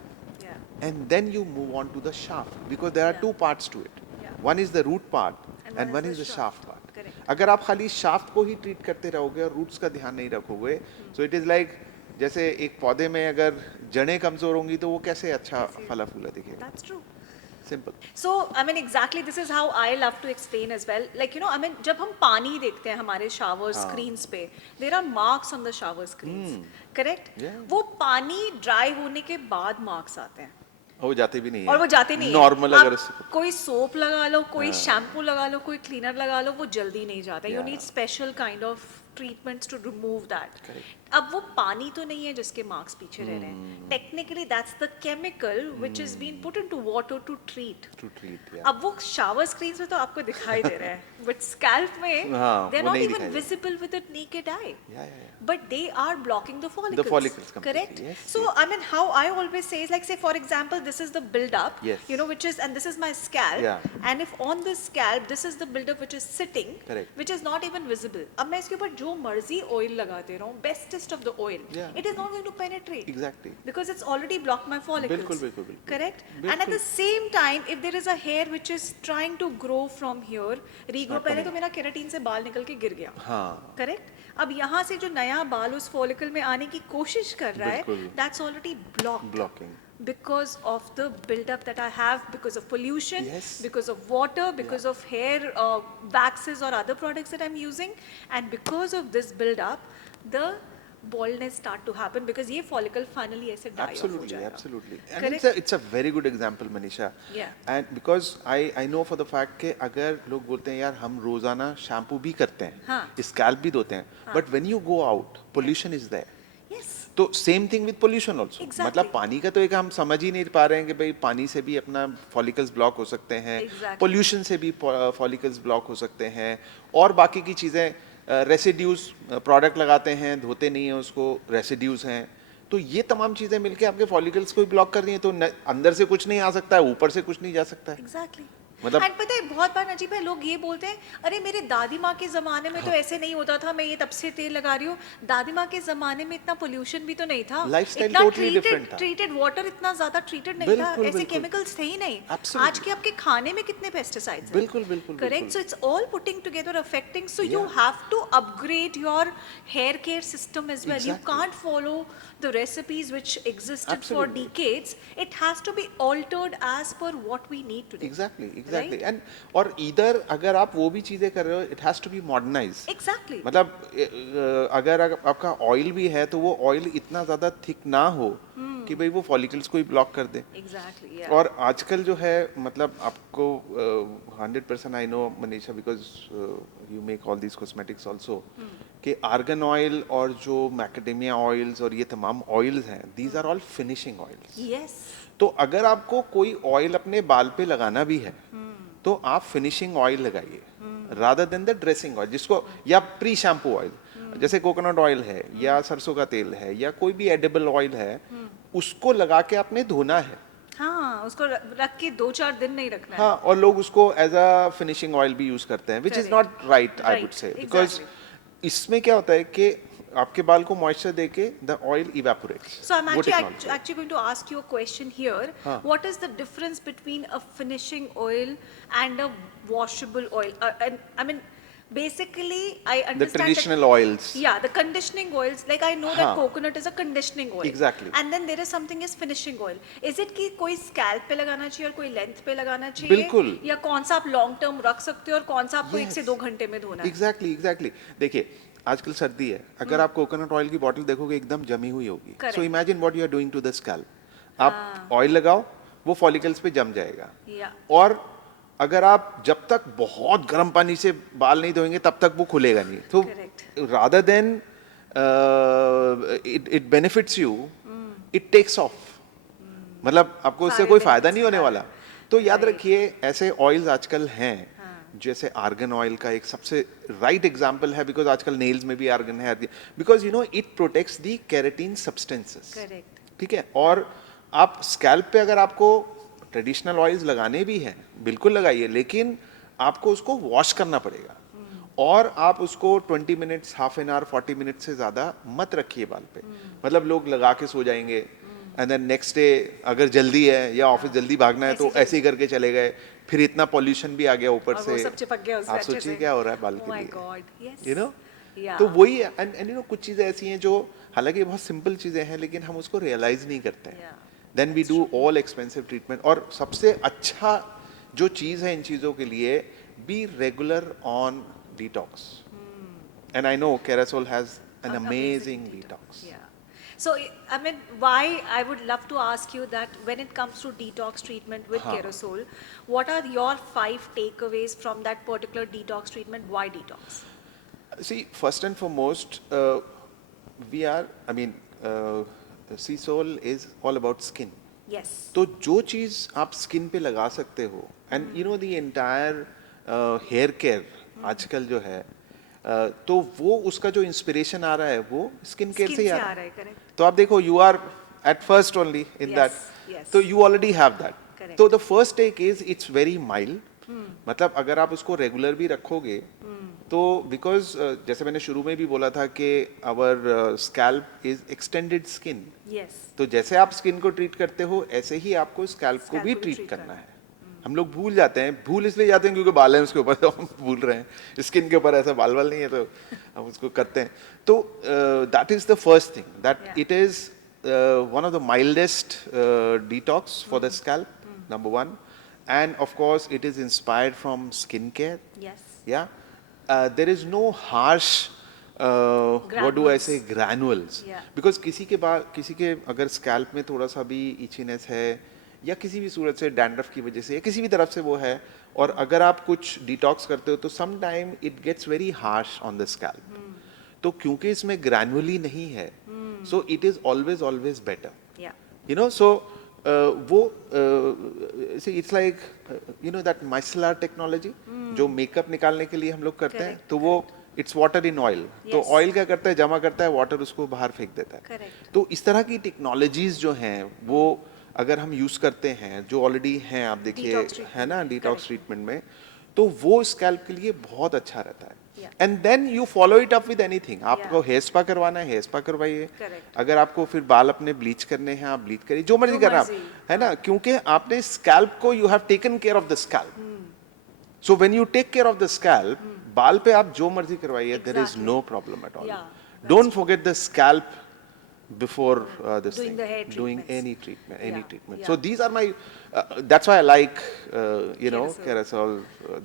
Yeah. and then you move on to the shaft, because there are Yeah. two parts to it. Yeah. One is the root part And and one one is is the the shaft part. Correct. अगर आप खाली shaft को ही treat करते रहोगे और roots का ध्यान नहीं रखोगे, सो इट इज़ लाइक जैसे एक पौधे में अगर जड़ें कमज़ोर होंगी तो वो कैसे अच्छा फला फूला दिखेगा. That's true. Simple. So, I mean, exactly this is how I love to explain as well. Like, you know, I mean, जब हम पानी देखते हैं हमारे shower screens पे, there are marks on the shower screens, correct? Yeah. वो पानी dry होने के बाद marks आते हैं. वो जाते भी नहीं है. और वो जाते नहीं नॉर्मल है. अगर आप कोई सोप लगा लो, कोई शैम्पू लगा लो, कोई क्लीनर लगा लो, वो जल्दी नहीं जाता. You Yeah. Need special kind of treatments to remove that. Correct. अब वो पानी तो नहीं है जिसके मार्क्स पीछे रह रहे हैं. Technically that's the chemical which is been put into water to treat. To treat. अब वो शावर स्क्रीन में तो आपको दिखाई दे रहा है, बट स्कैल्प में हाँ, दे आर वो नॉट नहीं इवन दिखाई दे. Visible with the naked eye. या But they are blocking the follicles. follicles completely, Correct? yes, So, yes. I mean, how I always say is like, say, for example, this is the build-up, Yes. you know, which is, and this is my scalp. Yeah. And if on the scalp, this is the build-up which is sitting, Correct. which is not even visible. अब मैं इसके ऊपर जो मर्जी oil लगाते रहूँ, bestest of the oil, Yeah. it is not going to penetrate. Exactly. Because it's already blocked my follicles. बिल्कुल. Correct? And at बिल्कुल. the same time, if there is a hair which is trying to grow from here, regrow, not पहले तो coming. मेरा keratin से बाल निकल के गिर गया. हाँ. करेक्ट. अब यहाँ से जो नया बाल उस फॉलिकल में आने की कोशिश कर रहा है, बिल्कुल. That's already blocked Blocking. because of the build-up that I have, because of pollution, Yes. because of water, because of hair waxes or other products that I'm using, and because of this build-up, the baldness start to happen because ये follicle finally ऐसे die off हो Absolutely, जाएगा. absolutely. And Correct? it's a very good example, Manisha. Yeah. And because I know for the fact कि अगर लोग बोलते हैं यार हम रोजाना शैम्पू भी करते हैं, हाँ. स्कैल्प भी धोते हैं, but when you go out, pollution is there. Yes. तो same thing with pollution also. Exactly. मतलब पानी का तो एक हम समझ ही नहीं पा रहे हैं कि भाई पानी से भी अपना फॉलिकल्स ब्लॉक हो सकते हैं, Exactly. पोल्यूशन से भी फॉलिकल्स ब्लॉक हो सकते हैं, और बाकी की चीज़ें रेसिड्यूज प्रोडक्ट लगाते हैं, धोते नहीं हैं उसको, रेसिड्यूज हैं, तो ये तमाम चीज़ें मिलके आपके फॉलिकल्स को ब्लॉक कर रही हैं. तो अंदर से कुछ नहीं आ सकता है, ऊपर से कुछ नहीं जा सकता है. Exactly. मतलब- And पता है बहुत बार नजीब है लोग ये बोलते हैं अरे मेरे दादी माँ के ज़माने में तो ऐसे नहीं होता था, मैं ये तब से तेल लगा रही हूँ. दादी माँ के ज़माने में इतना पोल्यूशन भी तो नहीं था. Lifestyle इतना totally different था. ट्रीटेड वाटर इतना ज़्यादा ट्रीटेड नहीं था. बिल्कुल, ऐसे बिल्कुल. केमिकल्स थे ही नहीं. Absolutely. आज के आपके खाने में कितने पेस्टिसाइड्स हैं. बिल्कुल. Correct. So it's all putting together affecting. So you Yeah. have to upgrade your hair care system as well. You Exactly. can't follow the recipes which existed for Absolutely. decades. It has to be altered as per what we need today. Exactly Right? And और इधर अगर आप वो भी चीज़ें कर रहे हो, it has to be modernise. Exactly. मतलब अगर आपका ऑयल भी है तो वो ऑयल इतना ज़्यादा थिक ना हो कि भाई वो फॉलिकल्स को ही ब्लॉक कर दे. Exactly. Yeah. और आजकल जो है मतलब आपको 100% I know Manisha because you make all these cosmetics also कि आर्गन ऑयल और जो मैकेडेमिया ऑयल्स और ये तमाम ऑयल्स हैं, these are all finishing oils. Yes. तो अगर आपको कोई ऑयल अपने बाल पे लगाना भी है तो आप फिनिशिंग ऑयल लगाइए rather than the dressing oil, जिसको या प्री शैम्पू ऑयल जैसे कोकोनट ऑयल है या सरसों का तेल है या कोई भी एडिबल ऑयल है, उसको लगा के आपने धोना है. हाँ, उसको रख के 2-4 दिन नहीं रखना है. हाँ, और लोग उसको एज अ फिनिशिंग ऑयल भी यूज करते हैं, which is Correct. Not right I would Right, से, बिकॉज exactly. इसमें क्या होता है कि आपके बाल को मॉइस्चर देके the oil evaporates. So I'm actually going to ask you a question here. हाँ. What is the difference between a finishing oil and a washable oil? And I mean, basically, I The understand traditional that, oils. Yeah, the conditioning oils. Like I know that हाँ. coconut is a conditioning oil. Exactly. And then there is something is finishing oil. Is it कि कोई scalp पे लगाना चाहिए और कोई length पे लगाना चाहिए? बिल्कुल. या कौन सा आप long term रख सकते हो और कौन सा आपको 1 से 2 घंटे में धोना है? एग्जैक्टली. देखिए आजकल सर्दी है, अगर आप कोकोनट ऑयल की बोतल देखोगे एकदम जमी हुई होगी. Correct. So imagine what you are doing to the scalp. आप ऑयल लगाओ, वो फॉलिकल्स पे जम जाएगा. Yeah. और अगर आप जब तक बहुत गर्म पानी से बाल नहीं धोएंगे तब तक वो खुलेगा नहीं. तो Correct. Rather than it benefits you, it takes off. मतलब आपको उससे सारे कोई फायदा benefits नहीं होने हैं. वाला. तो याद Right. रखिए ऐसे ऑयल्स आजकल हैं, जैसे आर्गन ऑयल का एक सबसे राइट एग्जांपल है, बिकॉज आजकल नेल्स में भी आर्गन है, because you no it protects the keratin substances. Correct. ठीक है. और आप स्कैल्प पे अगर आपको ट्रेडिशनल ऑयल्स लगाने भी हैं, बिल्कुल लगाइए, लेकिन आपको उसको वॉश करना पड़ेगा. और आप उसको 20 minutes, half an hour, 40 minute से ज़्यादा मत रखिए बाल पे. मतलब लोग लगा के सो जाएंगे एंड देन नेक्स्ट डे अगर जल्दी है या ऑफिस जल्दी भागना है तो ऐसे ही करके चले गए, फिर इतना पॉल्यूशन भी आ गया ऊपर और से, वो सब चिपक गया उससे आप अच्छे सोचिए से। क्या हो रहा है बाल Oh के my लिए, God, yes. You know. Yeah. तो वही है, एंड यू नो कुछ चीजें ऐसी हैं जो हालांकि बहुत सिंपल चीजें हैं लेकिन हम उसको रियलाइज नहीं करते हैं, Yeah, then we do all expensive treatment. और सबसे अच्छा जो चीज है इन चीजों के लिए, be regular on detox, and I know Carasol has an amazing detox. Yeah. So, I mean, why I would love to ask you that when it comes to detox treatment with Kerosol, what are your 5 takeaways from that particular detox treatment? Why detox? See, first and foremost, we are, I mean, Seasol is all about skin. Yes. तो जो चीज़ आप skin पे लगा सकते हो, and you know the entire hair care आजकल जो है, तो वो उसका जो इंस्पिरेशन आ रहा है वो स्किन केयर Skin से ही से आ आ रहा रहा है। है, correct. तो आप देखो, you are at first only in Yes, that, yes. तो you already have that. Correct. तो the first take is it's very mild, मतलब अगर आप उसको रेगुलर भी रखोगे तो बिकॉज जैसे मैंने शुरू में भी बोला था कि our scalp is extended skin, Yes. तो जैसे आप स्किन को ट्रीट करते हो ऐसे ही आपको स्कैल्प को भी ट्रीट करना है। हम लोग भूल जाते हैं, भूल इसलिए जाते हैं क्योंकि बाल है उसके ऊपर, तो हम भूल रहे हैं। स्किन के ऊपर ऐसा बाल वाल नहीं है तो हम उसको करते हैं। तो that is the first thing, that it is one of the mildest detox for the scalp, number one, and of course it is inspired from skin care. Yes. Yeah, there is no harsh, what do I say, granules. Yeah. Because किसी के अगर scalp में थोड़ा सा भी itchiness है या किसी भी सूरत से डैंड्रफ की वजह से या किसी भी तरफ से वो है, और अगर आप कुछ डिटॉक्स करते हो तो some time it gets very harsh on the scalp. तो क्योंकि इसमें ग्रैनुअली नहीं है, so it is always always better, Yeah. You know. So वो it's like you know that micellar technology जो मेकअप निकालने के लिए हम लोग करते हैं, Correct. तो वो इट्स वाटर इन ऑयल। तो Yes. ऑयल क्या करता है, जमा करता है वाटर, उसको बाहर फेंक देता है। Correct. तो इस तरह की टेक्नोलॉजीज जो हैं वो अगर हम यूज करते हैं, जो ऑलरेडी हैं, आप देखिए Detox treatment है ना में, डिटॉक्स correct. ट्रीटमेंट में, तो वो स्कैल्प के लिए बहुत अच्छा रहता है। Yeah. And then you follow it up with anything. आपको Yeah. हेयर स्पा करवाना है, हेयर स्पा करवाइए। Correct. अगर आपको फिर बाल अपने ब्लीच करने हैं, आप ब्लीच करिए, जो मर्जी जो करना आप, मर्जी, है ना, क्योंकि आपने स्कैल्प को, you have taken care of the scalp. So when you take care of the scalp, बाल पे आप जो मर्जी करवाइए, there is Exactly. No problem at all. Yeah, don't forget the scalp before this Doing thing, the hair doing treatments. any treatment, any Yeah, treatment. yeah. So these are my, that's why I like, you know, Kerosol. Kerosol,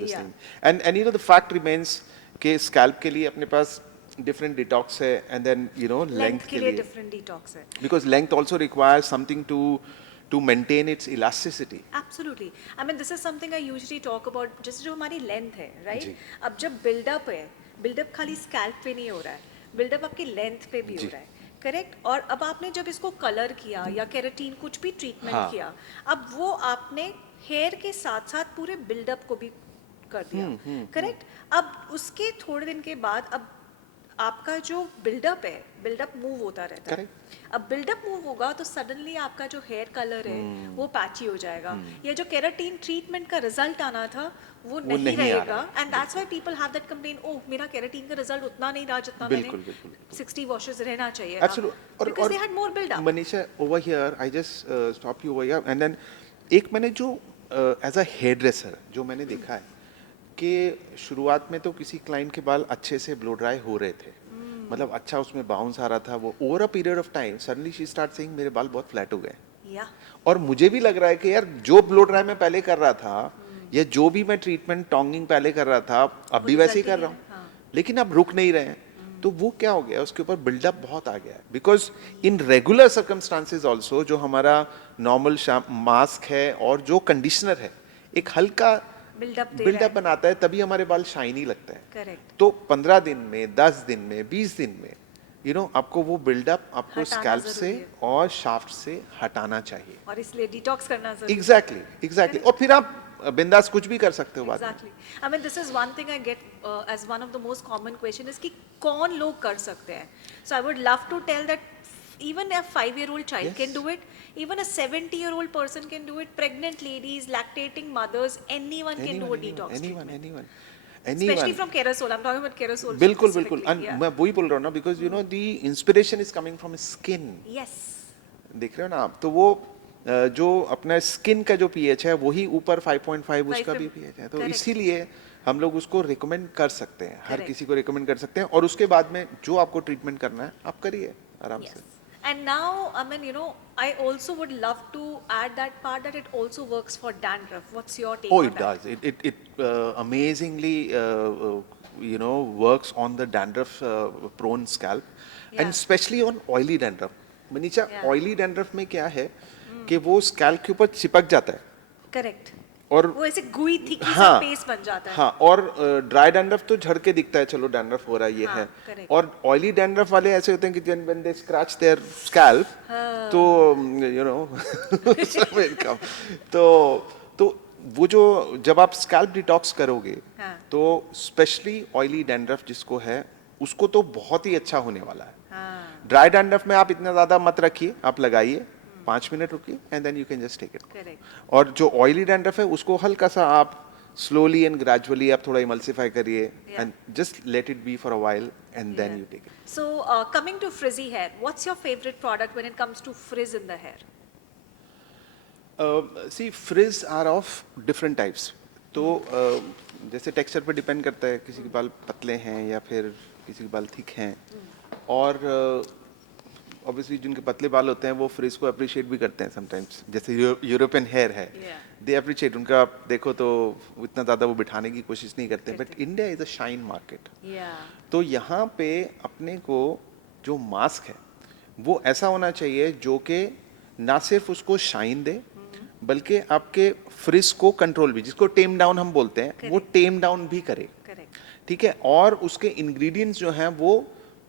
this Yeah. thing. And you know the fact remains कि scalp के लिए अपने पास different detox है, and then you know length के के लिए लिए, different detox है. because length also requires something to maintain its elasticity. Absolutely. I mean, this is something I usually talk about. जैसे जो हमारी लेंथ है, right? जी. अब जब बिल्डअप है, बिल्डअप खाली स्कैल्प पे नहीं हो रहा है, बिल्डअप आपकी लेंथ पे भी हो जी. रहा है, करेक्ट? और अब आपने जब इसको कलर किया या केराटिन कुछ भी ट्रीटमेंट हाँ. किया, अब वो आपने हेयर के साथ साथ पूरे बिल्डअप को भी कर दिया, करेक्ट? अब उसके थोड़े दिन के बाद अब आपका जो बिल्डअप है, बिल्डअप मूव होता रहता है. Correct. अब बिल्डअप मूव होगा तो सडनली आपका जो हेयर कलर है वो पैची हो जाएगा. या जो केराटिन ट्रीटमेंट का रिजल्ट आना था वो नहीं नहीं आ रहेगा. रहा. And that's why people have that complain, oh मेरा केराटिन का रिजल्ट उतना नहीं रहा जितना बिल्कुल, मैंने बिल्कुल. 60 वॉशेस रहना चाहिए. Absolutely. Because they had more buildup. Manisha, over here, I just stop you over here, and then एक मैंने जो एज अ हेयर ड्रेसर जो मैंने देखा है कि शुरुआत में तो किसी क्लाइंट के बाल अच्छे से ब्लो ड्राई हो रहे थे, मतलब अच्छा उसमें बाउंस आ रहा था, वो over a period of time suddenly she start saying मेरे बाल बहुत फ्लैट हो गए. या और मुझे भी लग रहा है कि यार जो ब्लो ड्राई मैं पहले कर रहा था या जो भी मैं ट्रीटमेंट टोंगिंग पहले कर रहा था अब भी वैसे ही कर रहा हूँ, लेकिन अब रुक नहीं रहे हैं. तो वो क्या हो गया, उसके ऊपर बिल्डअप बहुत आ गया है. Because in regular circumstances also जो हमारा नॉर्मल मास्क है और जो कंडीशनर है एक हल्का बिल्डअप बनाता है, तभी हमारे बाल शाइनी लगता है. करेक्ट. तो 15 दिन में, 10 दिन में, 20 दिन में यू नो आपको वो बिल्डअप आपको हटाना स्कैल्प जरूरी से है. और शाफ्ट से हटाना चाहिए. और इसलिए डिटॉक्स करना जरूरी है. एग्जैक्टली. और फिर आप बिंदास कुछ भी कर सकते हो बाद में. Exactly. I mean, this is one thing I get as one of the most common question is कि कौन लोग कर सकते हैं? So I would love to tell that even a 5-year-old child Yes. can do it. Even a 70-year-old person can do it. Pregnant ladies, lactating mothers, anyone can do a detox treatment. anyone. Especially from Kerosol. I'm talking about Kerosol. बिल्कुल. specifically. And Yeah. मैं वही बोल रहा हूँ ना, because you know the inspiration is coming from skin. Yes. देख रहे हो ना आप, तो वो जो अपना स्किन का जो पीएच है वही ऊपर 5.5 उसका भी 5 पीएच है, तो correct. इसीलिए हम लोग उसको रिकमेंड कर सकते हैं, हर Correct. किसी को रिकमेंड कर सकते हैं, और उसके बाद में जो आपको ट्रीटमेंट करना है आप करिए आराम Yes. से। And now, I mean, I also would love to add that part that it also works for dandruff. What's your take Oh, on it that? does. It amazingly works on the dandruff prone scalp, Yeah. and especially on oily dandruff. Manisha, Yeah. oily dandruff में क्या है कि वो scalp के ऊपर चिपक जाता है, Correct. और वो ऐसे गुई थिकी सा हाँ पेस्ट बन जाता है. हाँ, और ड्राई डैंड्रफ तो झड़ के दिखता है, चलो डैंड्रफ हो रहा है ये हाँ, है, correct. और ऑयली डैंड्रफ वाले ऐसे होते हैं कि when they scratch their scalp, तो some will come. तो वो जो जब आप स्कैल्प डिटॉक्स करोगे, हाँ. तो स्पेशली ऑयली डैंड्रफ जिसको है उसको तो बहुत ही अच्छा होने वाला है। हाँ. ड्राई डैंड्रफ में आप इतना ज्यादा मत रखिए, आप लगाइए 5 मिनट रुकिए and then you can just take it. Correct. और जो ऑयली डैंड्रफ है उसको हल्का सा आप स्लोली एंड ग्रेजुअली आप थोड़ा इमल्सिफाई करिए Yeah. And just let it be for a while and then you take it. So, coming to frizzy hair, what's your favorite product when it comes to frizz in the hair? See frizz are of different types, तो जैसे texture पे depend करता है, किसी के बाल पतले हैं या फिर किसी के बाल थिक हैं, और ऑब्वियसली जिनके पतले बाल होते हैं वो फ्रिज को अप्रिशिएट भी करते हैं समटाइम्स, जैसे यूरोपियन हेयर है, Yeah. दे अप्रिशिएट, उनका आप देखो तो इतना ज़्यादा वो बिठाने की कोशिश नहीं करते, but India is a shine market. Yeah. तो यहाँ पे अपने को जो मास्क है वो ऐसा होना चाहिए जो कि ना सिर्फ उसको शाइन दे, बल्कि आपके फ्रिज को कंट्रोल भी, जिसको टेम डाउन हम बोलते हैं, वो Correct. टेम डाउन भी करे, Correct. ठीक है, और उसके इंग्रेडिएंट्स जो हैं वो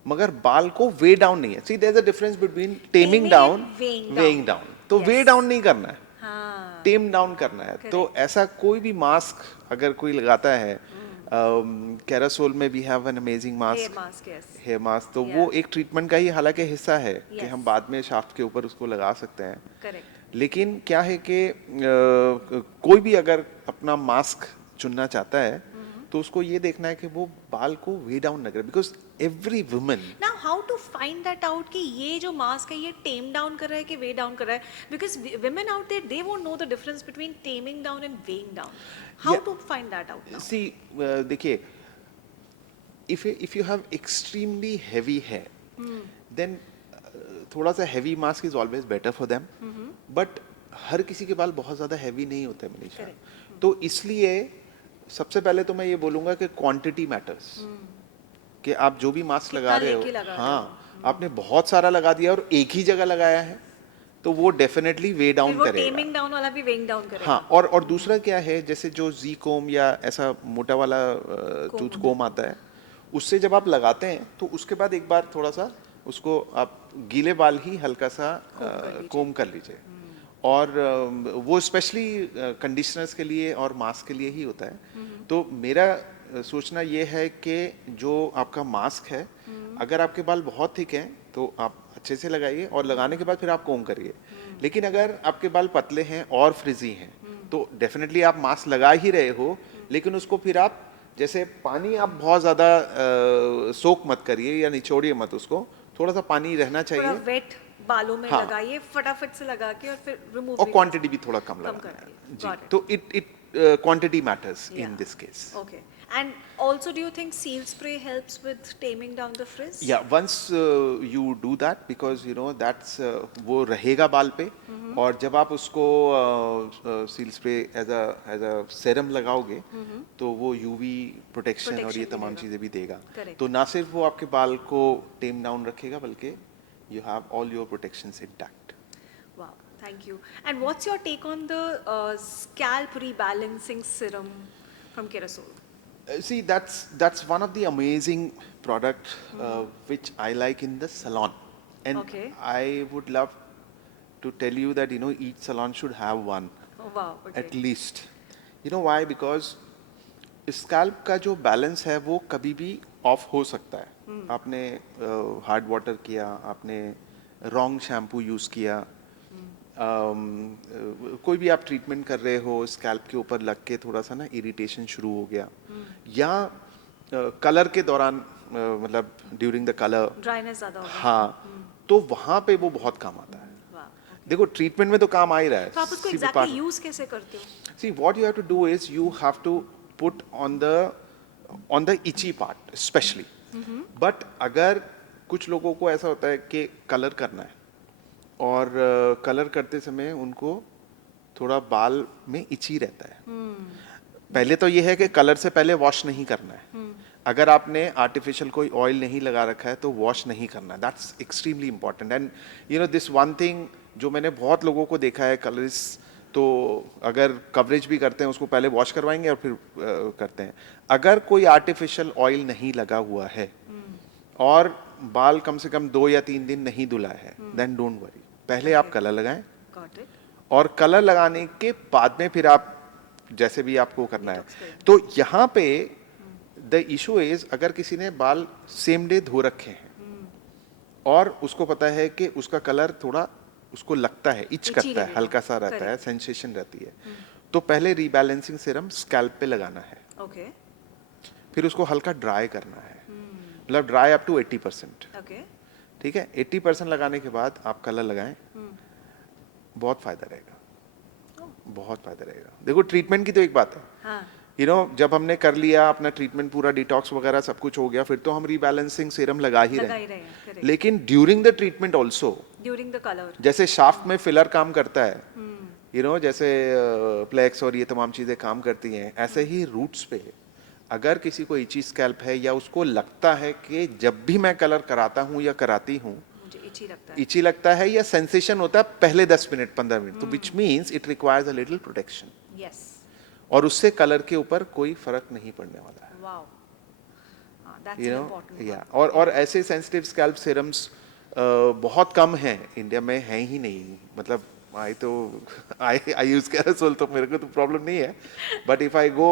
मगर बाल को वे डाउन नहीं है। See there is a difference between taming Taming down, and weighing down. Weighing down, तो Yes. वे डाउन नहीं करना है, हाँ. टेम डाउन करना है। तो Correct. ऐसा कोई भी मास्क अगर कोई लगाता है, कैरासोल में we have an amazing Hair mask, mask, yes. Hair mask, तो Yeah. वो एक ट्रीटमेंट का ही हालांकि हिस्सा है कि Yes. हम बाद में शाफ्ट के ऊपर उसको लगा सकते हैं। Correct. लेकिन क्या है कि कोई भी अगर अपना मास्क चुनना चाहता है तो उसको ये देखना है कि वो बाल को वे डाउन न करे, because every woman, Now, how to find that out कि ये जो मास्क है ये टेम डाउन कर रहा है कि वे डाउन कर रहा है? Because women out there, they won't know the difference between taming down and weighing down. How Yeah. to find that out now? सी देखिए, if you have extremely heavy hair, then थोड़ा सा heavy mask is always better for them, but हर किसी के बाल बहुत ज़्यादा heavy नहीं होते हैं मनीषा, तो इसलिए सबसे पहले तो मैं ये बोलूँगा कि क्वांटिटी मैटर्स, कि आप जो भी मास्क लगा रहे लेके लगा हो, रहे हाँ, आपने बहुत सारा लगा दिया और एक ही जगह लगाया है तो वो डेफिनेटली वे फिर डाउन वो करेगा। टेमिंग डाउन वाला भी वेइंग डाउन करेगा। हाँ, और दूसरा क्या है, जैसे जो जी कोम या ऐसा मोटा वाला टूथ कोम आता है, उससे जब आप लगाते हैं तो उसके बाद एक बार थोड़ा सा उसको आप गीले बाल ही हल्का सा कोम कर लीजिए, और वो स्पेशली कंडीशनर्स के लिए और मास्क के लिए ही होता है। तो मेरा सोचना ये है कि जो आपका मास्क है, अगर आपके बाल बहुत थिक हैं तो आप अच्छे से लगाइए और लगाने के बाद फिर आप कोम करिए, लेकिन अगर आपके बाल पतले हैं और फ्रिजी हैं तो डेफिनेटली आप मास्क लगा ही रहे हो, लेकिन उसको फिर आप जैसे पानी आप बहुत ज़्यादा सोक मत करिए या निचोड़िए मत उसको, थोड़ा सा पानी रहना थोड़ा चाहिए, वेट बालों में हाँ। लगाइए, फटाफट से लगा के और फिर रिमूव और क्वांटिटी भी थोड़ा कम कम लगाना करनी है। है जी। Got it. तो it quantity matters in Yeah. This case. Okay. And also, do you think seal spray helps with taming down the frizz? या once you do that, because you know that's वो रहेगा बाल पे, और जब आप उसको seal spray as a serum लगाओगे तो वो यूवी प्रोटेक्शन और ये Protection तमाम मिलेगा। चीज़ें भी देगा। Correct. तो ना सिर्फ वो आपके बाल को टेम डाउन रखेगा, बल्कि you have all your protections intact. Wow, thank you. And what's your take on the scalp rebalancing serum from Kerasol? See, that's one of the amazing product which I like in the salon, and Okay. I would love to tell you that each salon should have one Oh wow, okay. at least. You know why? Because scalp का जो balance है वो कभी भी of हो सकता है। आपने हार्ड वाटर किया, आपने रॉन्ग शैम्पू यूज़ किया, कोई भी आप ट्रीटमेंट कर रहे हो, स्कैल्प के ऊपर लग के थोड़ा सा ना इरिटेशन शुरू हो गया, या कलर के दौरान मतलब ड्यूरिंग द कलर, Dryness ज़्यादा हो गया। हाँ, तो वहाँ पे वो बहुत काम आता है। Wow. देखो ट्रीटमेंट में तो काम आ ही रहा है. तो आप उसको See, एग्जैक्टली यूज कैसे करते हो? See, what you have to do is you have to put on the itchy part, especially. But अगर कुछ लोगों को ऐसा होता है कि कलर करना है और कलर करते समय उनको थोड़ा बाल में इची रहता है. पहले तो ये है कि कलर से पहले वॉश नहीं करना है. अगर आपने आर्टिफिशियल कोई ऑयल नहीं लगा रखा है तो वॉश नहीं करना है. That's extremely important. And you no this one thing जो मैंने बहुत लोगों को देखा है, कलरिस्ट तो अगर कवरेज भी करते हैं उसको पहले वॉश करवाएंगे और फिर करते हैं. अगर कोई आर्टिफिशियल ऑयल नहीं लगा हुआ है और बाल कम से कम 2 या 3 दिन नहीं धुला है, देन डोंट वरी. पहले आप कलर लगाएं गॉट इट. और कलर लगाने के बाद में फिर आप जैसे भी आपको करना है. तो यहाँ पे द इशू इज, अगर किसी ने बाल सेम डे धो रखे हैं और उसको पता है कि उसका कलर थोड़ा उसको लगता है, इच करता है, लगेगा. हल्का सा रहता है, सेंसेशन रहती है, तो पहले रीबैलेंसिंग सीरम स्कैल्प पे लगाना है. ओके. फिर उसको हल्का ड्राई करना है, मतलब ड्राई अप टू 80%. ओके. ठीक है, 80% लगाने के बाद आप कलर लगाएं. बहुत फायदा रहेगा, बहुत फायदा रहेगा. देखो ट्रीटमेंट की तो एक बात है, हाँ. यू नो जब हमने कर लिया अपना ट्रीटमेंट पूरा, डिटॉक्स वगैरह सब कुछ हो गया, फिर तो हम रीबैलेंसिंग सीरम लगा ही लगा ही रहे रहे हैं. हैं. करेक्ट. लेकिन during the treatment also, during the colour. जैसे शाफ्ट में फिलर काम करता है, यू नो जैसे प्लेक्स और ये तमाम चीजें काम करती हैं, ऐसे ही रूट्स पे अगर किसी को इची स्कैल्प है या उसको लगता है कि जब भी मैं कलर कराता हूँ या कराती हूँ मुझे इची लगता है. इची लगता है या सेंसेशन होता है पहले 10 मिनट 15 मिनट, तो which means it requires a little protection. Yes. और उससे कलर के ऊपर कोई फर्क नहीं पड़ने वाला है. Wow. That's you an no important. या और ऐसे सेंसिटिव स्कैल्प सीरम्स बहुत कम हैं इंडिया में, हैं ही नहीं. मतलब आई यूज कैरासोल तो मेरे को तो प्रॉब्लम नहीं है, but if I go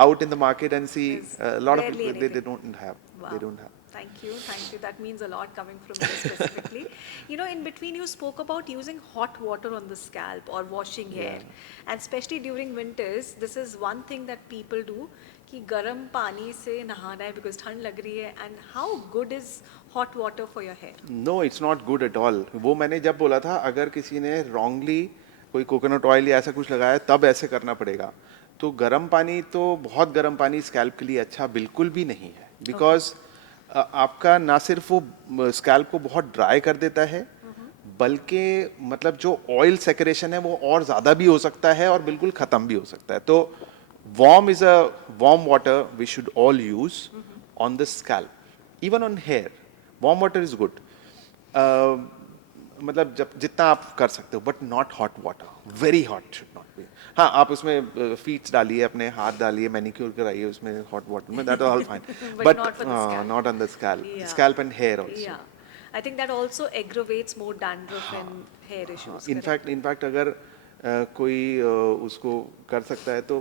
out in the market and see a lot of Rarely people, they anything. don't have. Wow. They don't have. Thank you, thank you. That means a lot coming from you specifically. You know, in between you spoke about using hot water on the scalp or washing hair. And especially during winters, this is one thing that people do, कि गर्म पानी से नहाना है because ठंड लग रही है. And how good is hot water for your hair? No, it's not good at all. वो मैंने जब बोला था, अगर किसी ने wrongly कोई कोकोनट ऑयल या ऐसा कुछ लगाया तब ऐसे करना पड़ेगा. तो गर्म पानी, तो बहुत गर्म पानी स्कैल्प के लिए अच्छा बिल्कुल भी नहीं है, बिकॉज आपका ना सिर्फ वो स्कैल्प को बहुत ड्राई कर देता है, बल्कि मतलब जो ऑयल सेक्रेशन है वो और ज़्यादा भी हो सकता है और बिल्कुल ख़त्म भी हो सकता है. तो warm water we should all use on the scalp, even on hair. Warm water is good. मतलब जब जितना आप कर सकते हो, but not hot water, very hot should not be. हाँ, आप उसमें फीट्स डालिए, अपने हाथ डालिए, मैनिक्योर कराइए उसमें हॉट वाटर में, that is all fine, but not on the scalp. Scalp and hair also. Yeah. I think that also aggravates more dandruff and hair issues. correct? In fact अगर कोई उसको कर सकता है तो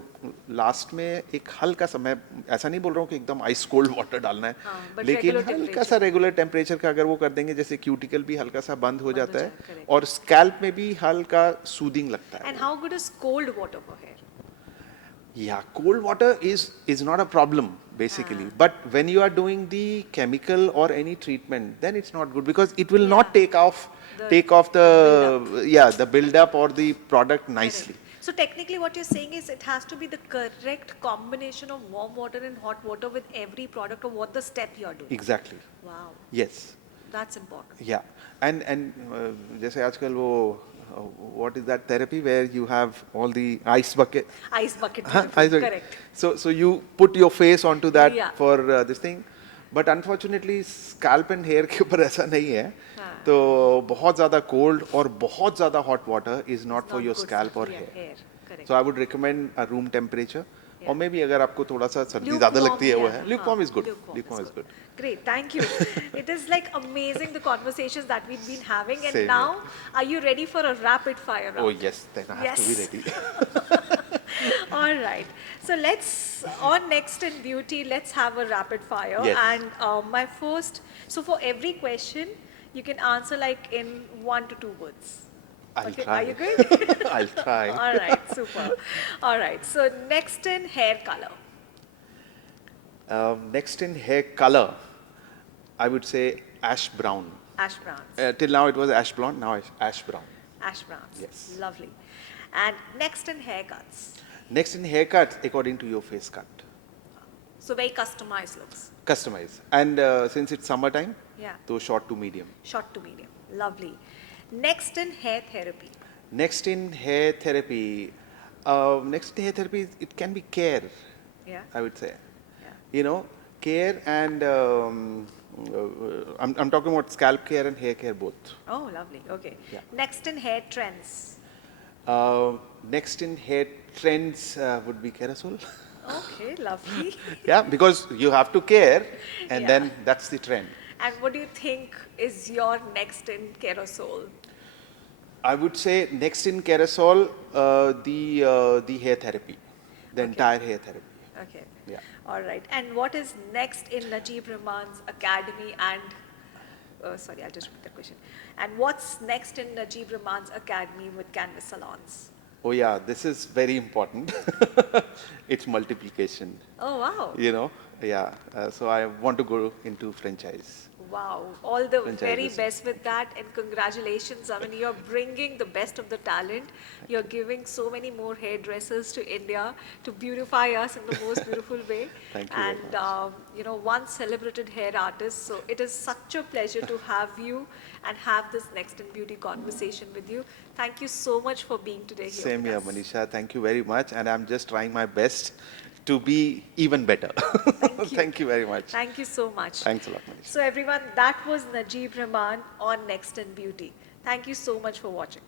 लास्ट में एक हल्का सा, मैं ऐसा नहीं बोल रहा हूँ कि एकदम आइस कोल्ड वाटर डालना है, हाँ, but लेकिन regular हल्का सा रेगुलर टेम्परेचर का अगर वो कर देंगे, जैसे क्यूटिकल भी हल्का सा बंद हो जाता जाए, है correct. और स्कैल्प में भी हल्का सूदिंग लगता है. And how good is cold water for hair? Yeah, cold water is not a problem basically, but when you are doing the chemical or any treatment, then it's not good because it will not take off the build up or the product nicely. Correct. So technically what you're saying is it has to be the correct combination of warm water and hot water with every product, or what the step you're doing. Exactly. Wow, Yes. that's important. Yeah. And जैसे आजकल वो what is that therapy where you have all the ice bucket? Ice bucket. Huh? therapy, Ice bucket. Correct. So you put your face onto that Yeah. for this thing, but unfortunately scalp and hair के ऊपर ऐसा नहीं है. हाँ. तो बहुत ज़्यादा cold और बहुत ज़्यादा hot water is not for Not your good scalp or for your hair. Correct. So I would recommend a room temperature. Yeah. और मे भी अगर आपको थोड़ा सा सर्दी Lukewarm, ज़्यादा लगती है वो yeah. है, lukewarm is good. Lukewarm Lukewarm is good. Great, thank you. It is like amazing the conversations that we've been having, and Same now are you ready for a rapid fire round? Oh yes, then I have to be Yes. ready. All right. So let's, on Next in Beauty, let's have a rapid fire. Yes. And my first, so for every question, you can answer like in 1 to 2 words. I'll Okay, try. are you good? I'll try. All right, super. All right. So next in hair color. Next in hair color, I would say ash brown. Ash browns. Till now it was ash blonde, now it's ash brown. Ash browns. Yes. Lovely. And next in haircuts. Next in haircut, according to your face cut. So very customized looks. Customize. And since it's summertime, Yeah. so short to medium. Short to medium. Lovely. Next in hair therapy. Next in hair therapy, it can be care, Yeah. I would say. Yeah. You know, care and I'm talking about scalp care and hair care both. Oh, lovely. Okay. Yeah. Next in hair trends. Next in hair trends would be Kerasol. Okay, lovely. Yeah, because you have to care, and Yeah. then that's the trend. And what do you think is your next in Kerosol? I would say next in Kerasol, the hair therapy, the Okay. entire hair therapy. Okay. Yeah. All right. And what is next in Najib Rahman's academy and sorry, I'll just repeat the question. And what's next in Najib Rahman's academy with Canvas Salons? Oh yeah, this is very important. It's multiplication. Oh, wow. You know, yeah. So I want to go into franchise. Wow. All the Franchise very business. best with that, and congratulations. I mean, you're bringing the best of the talent. You're giving so many more hairdressers to India to beautify us in the most beautiful way. Thank you very And, much. you know, one celebrated hair artist. So it is such a pleasure to have you and have this Next in Beauty conversation with you. Thank you so much for being today here. Same with here, us. Manisha. Thank you very much, and I'm just trying my best to be even better. Thank you. Thank you very much. Thank you so much. Thanks a lot, Manisha. So everyone, that was Najib Rahman on Next in Beauty. Thank you so much for watching.